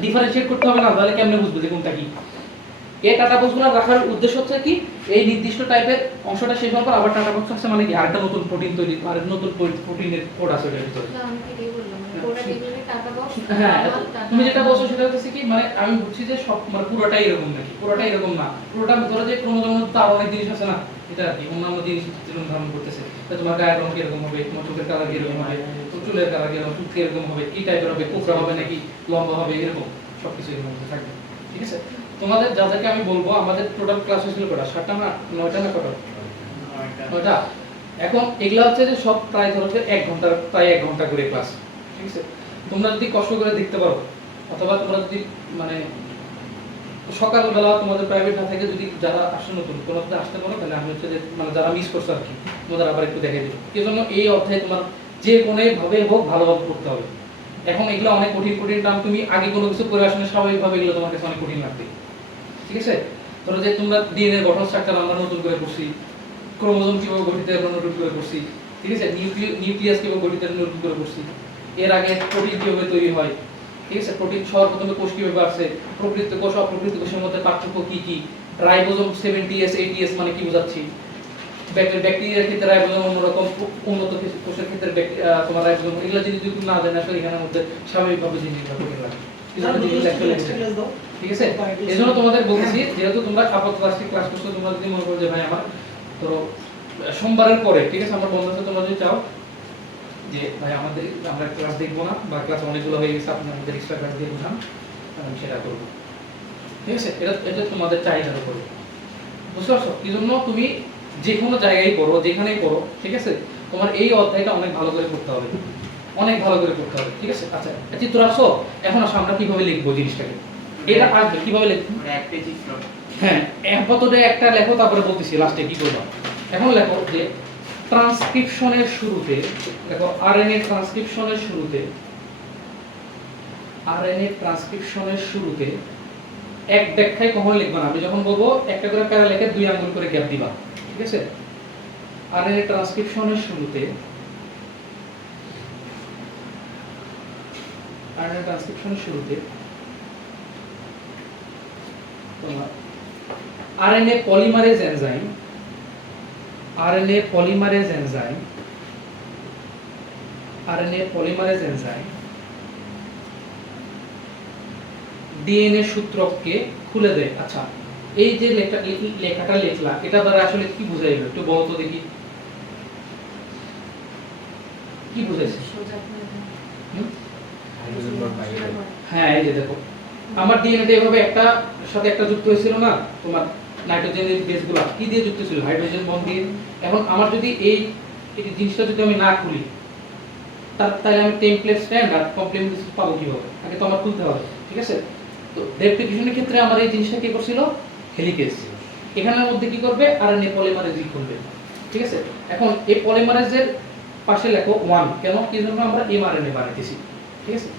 ডিফারেন্সিয়েট করতে হবে না, তাহলে কেমনে বুঝবে যে কোনটা কি? এই টাটা বক্সগুলো রাখার উদ্দেশ্য হচ্ছে কি, এই নির্দিষ্ট টাইপের অংশটা শেষ হওয়ার পর আবার টাটা বক্স আছে, মানে কি আরেকটা নতুন প্রোটিন তৈরি, আর নতুন প্রোটিনের কোড আছে এর ভিতরে। না, আমি এটাই বললাম, মানে পুরো ডিএনএ টাটা বক্স। হ্যাঁ, তুমি যেটা বলছো সেটা হচ্ছে কি, মানে আমি বুঝছি যে সব মানে পুরোটাই এরকম নাকি? পুরোটাই এরকম না, পুরোটা ধরো যে ক্রোমোজোমের মধ্যে আরো অনেক জিনিস আছে না, এটা আর কি অন্যান্য জিনিস যেরকম ধারণ করতেছে। তো তোমার গায়ের রং কিরকম হবে, তোমার চোখের কালার কিরকম হবে, চুলের কালার কিরকম, চুল কিরকম হবে, কি টাইপের হবে, কোকড়া হবে নাকি লম্বা হবে, এরকম সবকিছু এর মধ্যে থাকবে। ঠিক আছে? তোমাদের যাদেরকে আমি বলবো, আমাদের টোটাল ক্লাস হয়েছিল কটা? 7টা না 9টা না কটা? 9টা। এখন এগুলা হচ্ছে যে সব প্রায় ধরো যে 1 ঘন্টা করে ক্লাস। ঠিক আছে? তোমরা যদি কষ্ট করে দেখতে পারো, অথবা তোমরা যদি মানে সকালবেলা তোমাদের প্রাইভেট না থাকে, যদি যারা আসলে নতুন কোনো আসতে পারো, তাহলে আমি হচ্ছে যে মানে যারা মিস করছো আর কি, তোমাদের আবার একটু দেখাই দেবো। এই জন্য এই অধ্যায়ে তোমার যে কোনো ভাবে হোক ভালোভাবে পড়তে হবে। এখন এগুলো অনেক কঠিন টার্ম, তুমি আগে কোনো কিছু করে আসলে স্বাভাবিকভাবে এগুলো তোমার কাছে অনেক কঠিন লাগবে। ঠিক আছে? ধরো যে তোমরা ডিএনএ গঠন স্ট্রাকচার আমরা নতুন করে পড়ছি, ক্রোমোজোম কিভাবে গঠিত আমরা নতুন করে পড়ছি, ঠিক আছে, নিউক্লিয়াস কিভাবে গঠিত নতুন করে পড়ছি, এর আগে প্রোটিন কিভাবে তৈরি হয়, ঠিক আছে, প্রোটিন সর্বপ্রথমে কোষ কিভাবে আসছে, প্রকৃত কোষ অপ্রকৃত কোষের মধ্যে পার্থক্য কি কি, রাইবোজোম 70s 80s মানে কি বোঝাচ্ছি, ব্যাকটেরিয়ার ক্ষেত্রে রাইবোজোম অন্যরকম, উন্নত কোষের ক্ষেত্রে তোমার রাইবোজোম, এগুলো যদি তুমি না জানো আসলে এখানের মধ্যে স্বাভাবিকভাবে জিনিসগুলো কঠিন লাগে। ঠিক আছে? এজন্য তোমাদের বলছি, যেহেতু তোমরা আপাতত ক্লাস করছো, তোমরা যদি মনে করো যে ভাই আমার তো সোমবারের পরে, ঠিক আছে, আমরা বন্ধ আছে, তোমরা যদি চাও যে ভাই আমরা ক্লাস দেখবো না, বা ক্লাস অনেকগুলো হয়ে গেছে, আপনি আমাদের এক্সট্রা ক্লাস দিয়ে বোঝান, আমি সেটা করবো। ঠিক আছে? এটা তোমাদের চাহিদার উপরে, বুঝতে পারছো? এই জন্য তুমি যে কোনো জায়গায় পড়ো, যেখানেই পড়ো, ঠিক আছে, তোমার এই অধ্যায়টা অনেক ভালো করে পড়তে হবে, অনেক ভালো করে পড়তে হবে। ঠিক আছে? আচ্ছা, চিত্র আসো, এখন আসো আমরা কিভাবে লিখবো জিনিসটাকে, এটা আসবে কিভাবে লিখবো। একটা চিত্র, হ্যাঁ, আপাতত একটা লেখো, তারপরে বলতেছি লাস্টে কি করবা। এখন লেখো যে ট্রান্সক্রিপশনের শুরুতে, দেখো আরএনএ ট্রান্সক্রিপশনের শুরুতে এক ব্যাখ্যায় কখনো লিখবা না, আমি যখন বলবো একটা করে প্যারা লিখে 2 আঙ্গুল করে গ্যাপ দিবা। ঠিক আছে? আরএনএ ট্রান্সক্রিপশনের শুরুতে তোমার আরএনএ পলিমারেজ এনজাইম ডিএনএ সূত্রককে খুলে দেয়। আচ্ছা, এই যে লেখাটা লিখলা, এটা দ্বারা আসলে কি বুঝাইলো একটু বলো তো দেখি, কি বুঝাইছে? সোজা করে দাও। হ্যাঁ এই যে দেখো আমার ডিএনএতে এভাবে একটা সাথে একটা যুক্ত হয়েছিল না তোমার নাইট্রোজেনের বেসগুলো কি দিয়ে যুক্ত ছিল হাইড্রোজেন বন্ড দিয়ে। এখন আমার যদি এই জিনিসটা যদি আমি না খুলি তাহলে আমি টেমপ্লেট স্ট্র্যান্ড আর কমপ্লিমেন্ট পাবো কিভাবে? আগে তো আমার খুলতে হবে, ঠিক আছে? তো রেপ্লিকেশনের ক্ষেত্রে আমার এই জিনিসটা কি করছিল হেলিকেজ, এখানের মধ্যে কি করবে আরএনএ পলিমারেজই খুলবে, ঠিক আছে? এখন এই পলিমারেজের পাশে লেখো 1, কেন কি জন্য আমরা এমআরএনএ বানাইতেছি, ঠিক আছে?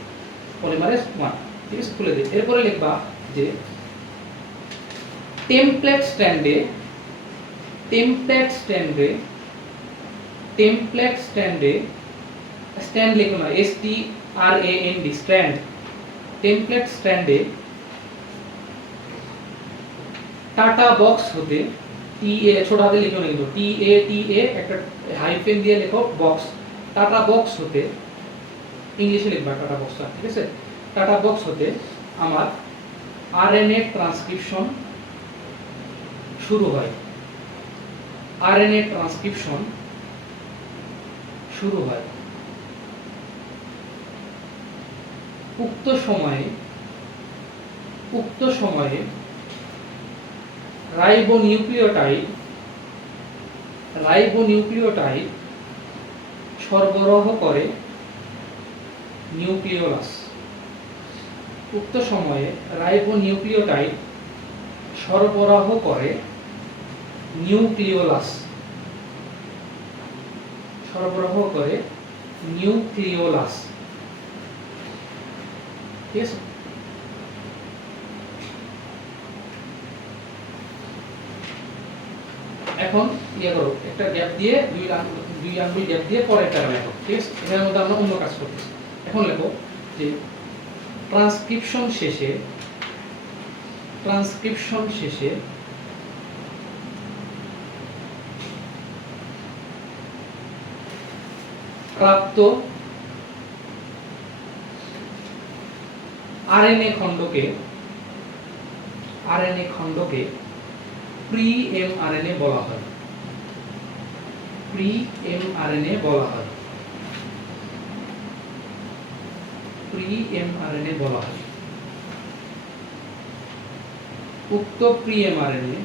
পলিমারেজ 1, ঠিক আছে? খুলে দিই। এরপরে লিখবা যে টেমপ্লেট স্ট্যান্ডে স্ট্যান্ড লিখো না, STRAND স্ট্যান্ড, টেমপ্লেট স্ট্যান্ডে টাটা বক্স হতে TA ছোট হাতে লিখো না কিন্তু TA একটা হাইফেন দিয়ে লেখো বক্স, টাটা বক্স হতে ইংলিশে লিখবা টাটা বক্সটা, ঠিক আছে? টাটা বক্স হতে আমার আরএনএ ট্রান্সক্রিপশন শুরু হয়, আরএনএ ট্রান্সক্রিপশন শুরু হয়। উক্ত সময়ে রাইবোনিউক্লিওটাইড সরবরাহ করে নিউক্লিওলাস। উক্ত সময়ে রাইবোনিউক্লিওটাইড সরবরাহ করে নিউক্লিওলাস, ঠিক আছে? এখন ইয়ে করো, একটা গ্যাপ দিয়ে দুই আঙ্গুল গ্যাপ দিয়ে পরেরটা লেখো, ঠিক আছে? এর মধ্যে আমরা অন্য কাজ করতেছি। এখন লেখো যে ট্রান্সক্রিপশন শেষে প্রাপ্ত আরএনএ খণ্ডকে প্রি-এমআরএনএ বলা হয়। উক্ত প্রি-এমআরএনএ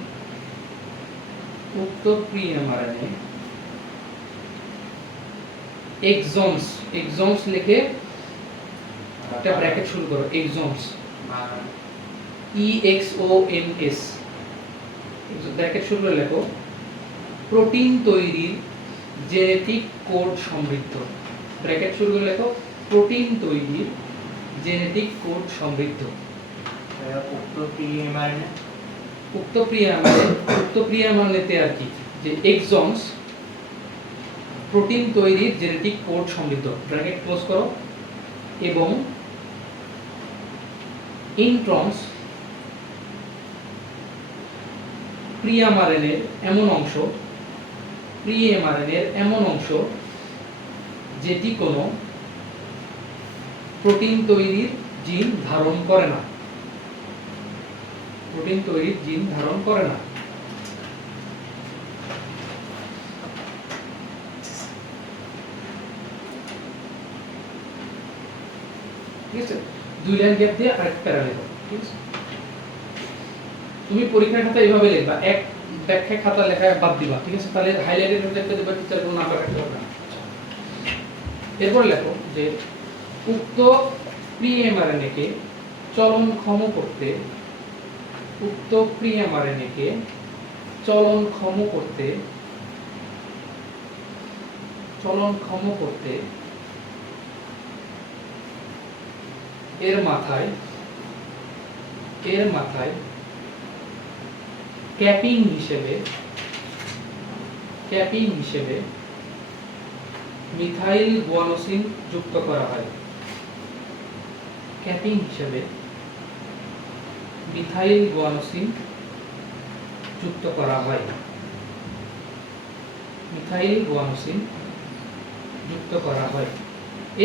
এক্সনস লিখে একটা ব্র্যাকেট শুরু করো, এক্সনস EXONS ব্র্যাকেট শুরু করে লেখো প্রোটিন তৈরির জেনেটিক কোড সমৃদ্ধ, ব্র্যাকেট শুরু করে লেখো প্রোটিন তৈরির জেনেটিক কোড সমৃদ্ধ। উক্ত প্রি-এমআরএনএতে আর কি যে এক্সনস প্রোটিন তৈরির জেনেটিক কোড সমৃদ্ধ, ব্র্যাকেট ক্লোজ করো, এবং ইন্ট্রনস প্রি-এমআরএনএর এমন অংশ যেটি কোনো প্রোটিন তৈরির জিন ধারণ করে না, ঠিক আছে? দুই লাইন গ্যাপ দিয়ে আরেকটা প্যারা লেখো, ঠিক আছে? তুমি পরীক্ষার খাতা এইভাবে লিখবা, এক ব্যাখ্যা খাতা লেখা বাদ দিবা, ঠিক আছে? তাহলে হাইলাইটেড লিখতে দিবা, টিচার কোনো নাম্বার রাখতে পারবে না। এরপর লেখো যে উক্ত প্রি-এমআরএনএ কে চলনক্ষম করতে এর মাথায় ক্যাপিং হিসেবে মিথাইল গুয়ানোসিন যুক্ত করা হয়।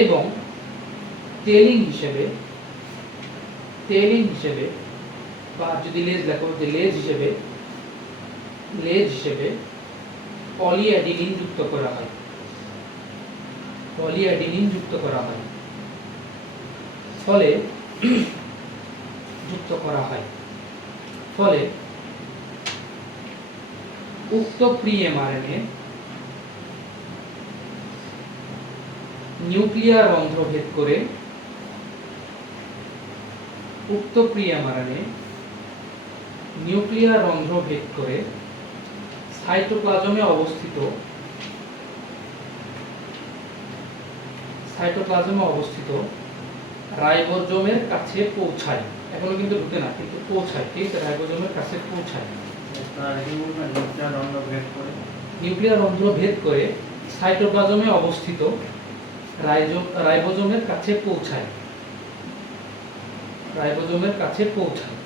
এবং টেলিং হিসেবে বা যদি লেজ লেখো যে লেজ হিসেবে পলিঅ্যাডিনিন যুক্ত করা হয়। ফলে যুক্ত করা হয়। ফলে উক্ত প্রি এমআরএনএ নিউক্লিয়ার রন্ধ্র ভেদ করে উক্ত প্রি এমআরএনএ নিউক্লিয়ার রন্ধ্র ভেদ করে সাইটোপ্লাজমে অবস্থিত রাইবোজোমের কাছে পৌঁছায়। এখনো কিন্তু ঢুকে না, কিন্তু পৌঁছায়, ঠিক আছে, রাইবোজোমের কাছে পৌঁছায়। নিউক্লিয়ার রন্ধ্র ভেদ করে সাইটোপ্লাজমে অবস্থিত রাইবোজোমের কাছে পৌঁছায়। রাইবোজোমের কাছে পৌঁছায়,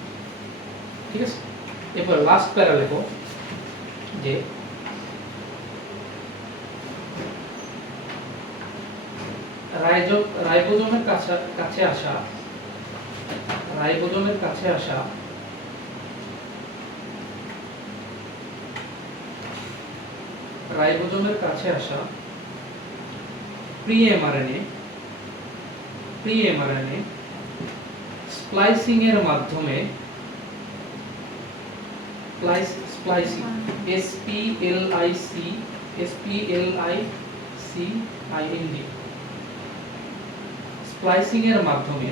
ঠিক আছে। এরপর লাস্ট প্যারা লেখো যে রাইবোজোমের কাছে আসা প্রি এমআরএনএ স্প্লাইসিং এর মাধ্যমে স্প্লাইসিং এর মাধ্যমে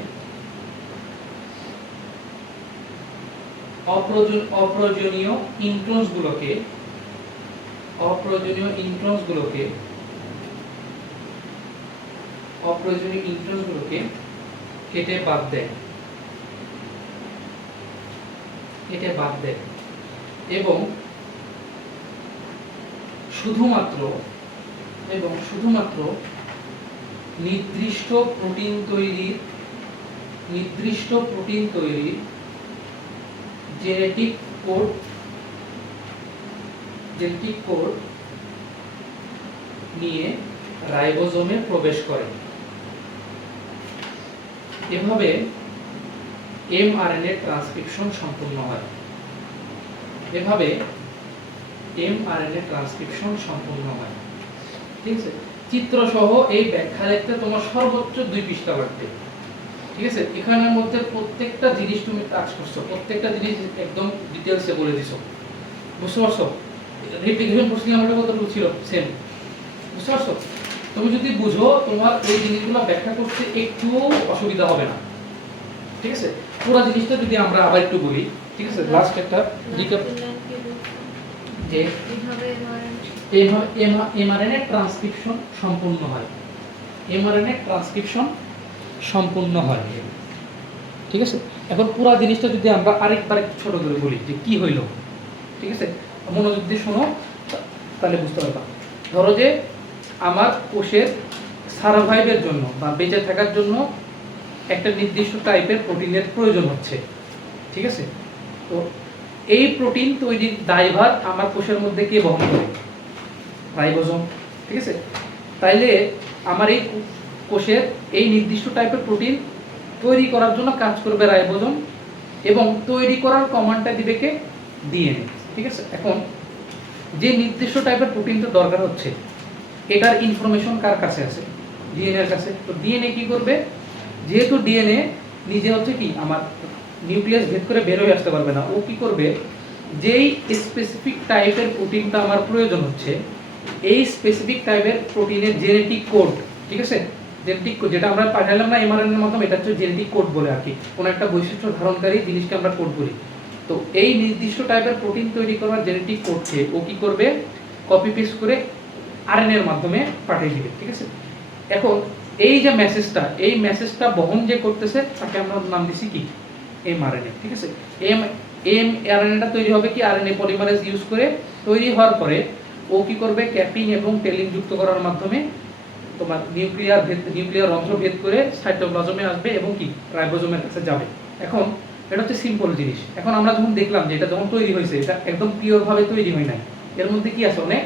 অপ্রয়োজনীয় ইন্ট্রনসগুলোকে কেটে বাদ দেয় এবং শুধুমাত্র নির্দিষ্ট প্রোটিন তৈরির জেনেটিক কোড নিয়ে রাইবোজোমে প্রবেশ করে। এভাবে এমআরএনএ ট্রান্সক্রিপশন সম্পূর্ণ হয়। ঠিক আছে, চিত্র সহ এই ব্যাখ্যা লিখতে তোমার সর্বোচ্চ 2 পৃষ্ঠা লাগবে। ঠিক আছে, এখানের মধ্যে প্রত্যেকটা জিনিস তুমি টাচ করছো, প্রত্যেকটা জিনিস একদম ডিটেইলসে বলে দিছো। বুঝতে পারছো? রিপ্লিকেশন প্রসিডিউর আমাদের কতটুকু ছিল সেম। বুঝতে পারছো? তুমি যদি বুঝো তোমার এই জিনিসগুলো ব্যাখ্যা করতে একটু অসুবিধা হবে না। ঠিক আছে, পুরো জিনিসটা যদি আমরা আবার একটু বলি, ঠিক আছে, লাস্ট একটা রিক্যাপ যে এমআরএনএ ট্রান্সক্রিপশন সম্পূর্ণ হয়। ঠিক আছে, এখন পুরো জিনিসটা যদি আমরা আরেকবার একটু ছোট করে বলি যে কি হইল, ঠিক আছে, মনোযোগ দিয়ে শোনো, তাহলে বুঝতে পারবা। ধরো যে আমার কোষের সারভাইভের জন্য বা বেঁচে থাকার জন্য একটা নির্দিষ্ট টাইপের প্রোটিনের প্রয়োজন হচ্ছে। ঠিক আছে, তো এই প্রোটিন তৈরির দায়ভার আমার কোষের মধ্যে কে বহন করে? রাইবোজোম। ঠিক আছে, তাইলে আমার এই কোষের এই নির্দিষ্ট টাইপের প্রোটিন তৈরি করার জন্য কাজ করবে রাইবোজোম, এবং তৈরি করার কমান্ডটা দিবে কে? ডিএনএ। ঠিক আছে, এখন যে নির্দিষ্ট টাইপের প্রোটিনটা দরকার হচ্ছে, এটার ইনফরমেশন কার কাছে আছে? ডিএনএ এর কাছে। তো ডিএনএ কি করবে? যেহেতু ডিএনএ নিজে হচ্ছে কি আমার নিউক্লিয়াস ভেদ করে বের হয়ে আসতে পারবে না, ও কি করবে? যেই স্পেসিফিক টাইপের প্রোটিনটা আমার প্রয়োজন হচ্ছে, এই স্পেসিফিক টাইপের প্রোটিনের জেনেটিক কোড, ঠিক আছে, জেনেটিক কোড যেটা আমরা পাঠালাম না এমআরএনএ এর মাধ্যমে, এটা হচ্ছে জেনেটিক কোড বলে আর কি, কোন একটা বৈশিষ্ট্য ধারণকারী জিনিসকে আমরা কোড বলি। তো এই নির্দিষ্ট টাইপের প্রোটিন তৈরি করার জেনেটিক কোডকে ও কি করবে? কপি পেস্ট করে আরএনএ এর মাধ্যমে পাঠিয়ে দিবে। ঠিক আছে, এখন এই যে মেসেজটা, এই মেসেজটা বহন যে করতেছে তাকে আমরা নাম দিছি কি? এমআরএনএ। ঠিক আছে, এমআরএনএটা তৈরি হবে কি? আরএনএ পলিমারেজ ইউজ করে। তৈরি হওয়ার পরে ও কি করবে? ক্যাপিং এবং টেলিং যুক্ত করার মাধ্যমে তোমার নিউক্লিয়ার রন্ধ্র ভেদ করে সাইটোপ্লাজমে আসবে এবং কি রাইবোজোমের কাছে যাবে। এখন এটা হচ্ছে সিম্পল জিনিস। এখন আমরা যখন দেখলাম যে এটা যখন তৈরি হয়েছে, এটা একদম পিওর ভাবে তৈরি হয় নাই, এর মধ্যে কি আছে? অনেক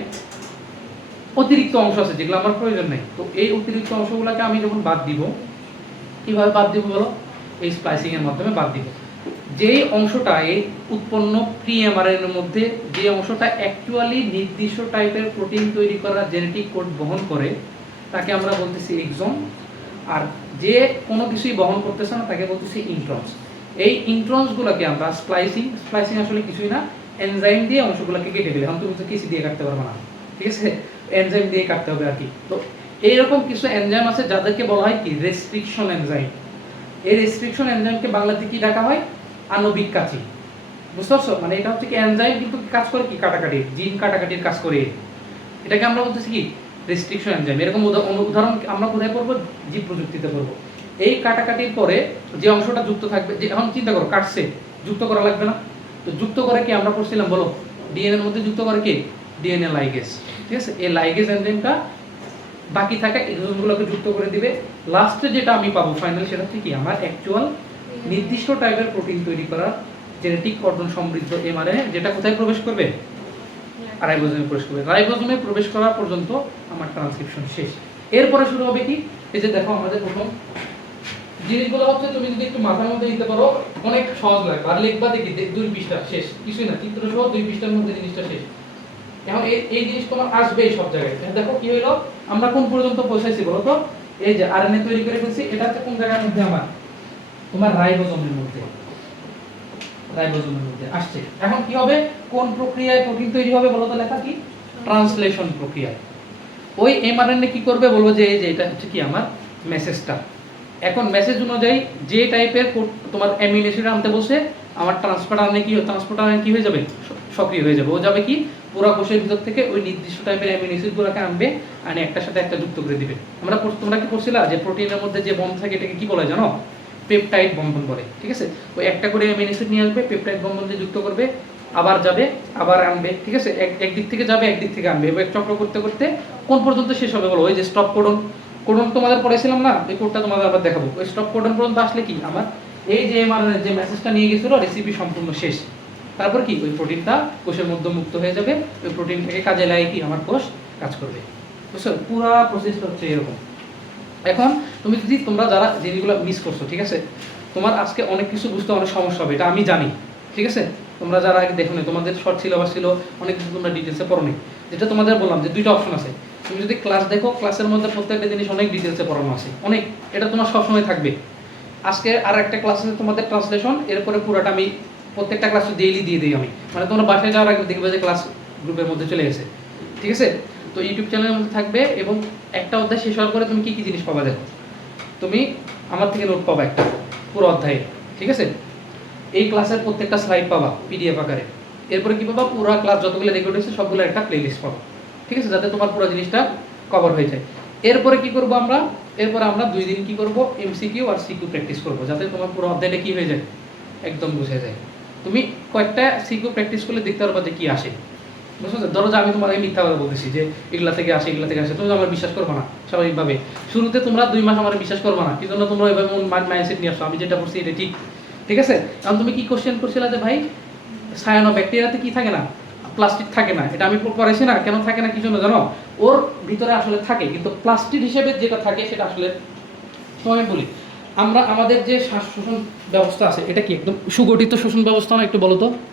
অতিরিক্ত অংশ আছে যেগুলো আমার প্রয়োজন নেই। তো এই অতিরিক্ত অংশগুলোকে আমি যখন বাদ দিব, কিভাবে বাদ দিব বলো? এই স্প্লাইসিং এর মাধ্যমে বাদ দিব। যেই অংশটা এই উৎপন্ন প্রি এমআরএনএর মধ্যে, যে অংশটা অ্যাকচুয়ালি নির্দিষ্ট টাইপের প্রোটিন তৈরি করার জেনেটিক কোড বহন করে, তাকে আমরা বলতেছি এক্সন। আর যে কোনো কিছুই বহন করতেছে না তাকে বলতেছি ইন্ট্রনস। এই ইন্ট্রনসগুলোকে আমরা স্প্লাইসিং আসলে কিছুই না, এনজাইম দিয়ে অংশগুলোকে কেটে ফেলে। এখন তুমি তো কেসি দিয়ে কাটতে পারবে না, ঠিক আছে, এনজাইম দিয়ে কাটতে হবে আর কি। তো এইরকম কিছু এনজাইম আছে যাদেরকে বলা হয় কি রেস্ট্রিকশন এনজাইম। এই রেস্ট্রিকশন এনজাইমকে বাংলাতে কি ডাকা হয়? আণবিক কাঁচি। বুঝতে পারছো? মানে এটা হচ্ছে কি এনজাইম কিন্তু কাজ করে কি কাটাকাটি, জিন কাটাকাটির কাজ করে। এটাকে আমরা বলতেছি কি রেস্ট্রিকশন এনজাইম। এরকম উদাহরণ আমরা কোথায় করবো? জীব প্রযুক্তিতে করবো। এই কাটাকাটির পরে যে অংশটা যুক্ত থাকবে, যে এখন চিন্তা করো কাটছে, যুক্ত করা লাগবে না? তো যুক্ত করে কি আমরা পড়ছিলাম বলো? ডিএনএর মধ্যে যুক্ত করে কি ডিএনএ লাইগেজ, ঠিক আছে। এই লাইগেজ এনজাইমটা বাকি থাকা এক্সনগুলোকে যুক্ত করে দিবে। লাস্টে যেটা আমি পাবো ফাইনালি সেটা হচ্ছে কি আমার অ্যাকচুয়াল নির্দিষ্ট টাইপের প্রোটিন তৈরি করার জেনেটিক কর্ডন সমৃদ্ধ এমআরএনএ, যেটা কোথায় প্রবেশ করবে? রাইবোজোমে প্রবেশ করবে। রাইবোজোমে প্রবেশ করা পর্যন্ত আমার ট্রান্সক্রিপশন শেষ। এরপরে শুরু হবে কি, এই যে দেখো আমাদের প্রথম জিনিসগুলো হচ্ছে, তুমি যদি একটু মাথার মধ্যে নিতে পারো অনেক সহজ লাগবে। আর লিখবা দেখি 2 পৃষ্ঠা শেষ, কিছুই না, চিত্র সহ 2 পৃষ্ঠার মধ্যে জিনিসটা শেষ। এখন এই জিনিস তোমার আসবে এই সব জায়গায়। দেখো কি হইলো, আমরা কোন পর্যন্ত পৌঁছাইছি বলো তো? এই যে আরএনএ তৈরি করে ফেলছি, এটা হচ্ছে কোন জায়গার মধ্যে? আমার তোমার রাইবোজোমের মধ্যে, রাইবোজোমের মধ্যে আসছে। এখন কি হবে, কোন প্রক্রিয়ায় প্রোটিন তৈরি হবে বলো তো? লেখা কি ট্রান্সলেশন প্রক্রিয়ায়। ওই এমআরএনএ কি করবে বলবো, যে এই যে এটা হচ্ছে কি আমার মেসেজটা। এখন মেসেজ অনুযায়ী যে টাইপের তোমার অ্যামিনো অ্যাসিড আনতে বলছে, আমার ট্রান্সপোর্টার আনলে কি ট্রান্সপোর্টার কি হয়ে যাবে? সক্রিয় হয়ে যাবে। ও যাবে কি পুরো কোষের ভিতর থেকে ওই নির্দিষ্ট টাইপের অ্যামিনো অ্যাসিডগুলোকে আনবে, আনে একটার সাথে একটা যুক্ত করে দিবে। তোমরা কি পড়ছিলা যে প্রোটিনের মধ্যে যে বন্ধন থাকে এটাকে কি বলে জানো? পেপটাইড বন্ধন বলে, ঠিক আছে। ওই একটা করে অ্যামিনো অ্যাসিড নিয়ে আসবে, পেপটাইড বন্ধন দিয়ে যুক্ত করবে, আবার যাবে, আবার আনবে, ঠিক আছে। একদিক থেকে যাবে, একদিক থেকে আনবে, এবার চক্র করতে করতে কোন পর্যন্ত শেষ হবে বলো? ওই যে স্টপ কোডন, কোডন তোমাদের পড়েছিলাম না, এই কোডটা তোমাদের আবার দেখাবো। ওই স্টপ কোডন পর্যন্ত আসলে কি আমার এই যে এমআরএনএ যে মেসেজটা নিয়ে গেছিল, রেসিপি সম্পূর্ণ শেষ। তারপর কি ওই প্রোটিনটা কোষের মধ্যে মুক্ত হয়ে যাবে, ওই প্রোটিন থেকে কাজে লাগে কি আমার কোষ কাজ করবে। বুঝছো? পুরো প্রসেসটা হচ্ছে এরকম। এখন তুমি যদি তোমরা যারা জিনিসগুলো মিস করছো, ঠিক আছে, তোমার আজকে অনেক কিছু বুঝতে অনেক সমস্যা হবে, এটা আমি জানি, ঠিক আছে। তোমরা যারা আগে দেখো না, তোমাদের শর্ট সিলেবাস ছিল, অনেক কিছু তোমরা ডিটেলসে পড়ো নি। যেটা তোমাদের বললাম যে 2টা অপশন আছে, তুমি যদি ক্লাস দেখো, ক্লাসের মধ্যে প্রত্যেকটা জিনিস অনেক ডিটেলসে পড়ানো আছে, অনেক, এটা তোমার সবসময় থাকবে। আজকে আর একটা ক্লাস আছে তোমাদের ট্রান্সলেশন, এরপরে পুরোটা আমি প্রত্যেকটা ক্লাস ডেইলি দিয়ে দিই আমি, মানে তোমরা বাসায় যাওয়ার আগে দেখবে যে ক্লাস গ্রুপের মধ্যে চলে গেছে, ঠিক আছে। তো ইউটিউব চ্যানেলের মধ্যে থাকবে, এবং একটা অধ্যায় শেষ হওয়ার পরে তুমি কি কি জিনিস পাবা দেখো, তুমি আমার থেকে নোট পাবা একটা পুরো অধ্যায়ে, ঠিক আছে। এই ক্লাসের প্রত্যেকটা স্লাইড পাবা পিডিএফ আকারে। এরপরে কি পাবা, পুরো ক্লাস যতগুলো রেকর্ড হয়েছে সবগুলো একটা প্লেলিস্ট পাবা, ঠিক আছে, যাতে তোমার পুরো জিনিসটা কভার হয়ে যায়। এরপরে কি করব আমরা, এরপরে আমরা 2 দিন কি করব, এমসিকিউ আর সিকিউ প্র্যাকটিস করব, যাতে তোমার পুরো অধ্যায়টা কি হয়ে যায়, একদম বুঝে যায়। তুমি কয়েকটা সিকিউ প্র্যাকটিস করলে দেখতে পারবা যে কি আসে। বুঝছো? ধরো যে আমি তোমার এই মিথ্যা কথা বলতেছি যে এগুলা থেকে আসে, এগুলা থেকে আসে, তুমি আমার বিশ্বাস করবে না স্বাভাবিকভাবে। শুরুতে তোমরা 2 মাস আমার বিশ্বাস করবে না, কি জন্য তোমরা ওইভাবে মাইন্ডসেট নিয়ে আসছো, আমি যেটা বলছি এটা ঠিক, ঠিক আছে। কারণ তুমি কি কোশ্চেন করছিলে যে ভাই সায়ানোব্যাকটেরিয়াতে কি থাকে না, প্লাস্টিক থাকে না, এটা আমি পড়াইছি না, কেন থাকে না কি জন্য জানো? ওর ভিতরে আসলে থাকে, কিন্তু প্লাস্টিক হিসেবে যেটা থাকে সেটা আসলে তোমায় বলি, আমরা আমাদের যে শ্বাস শোষণ ব্যবস্থা আছে এটা কি একদম সুগঠিত শোষণ ব্যবস্থা না? একটু বলো তো।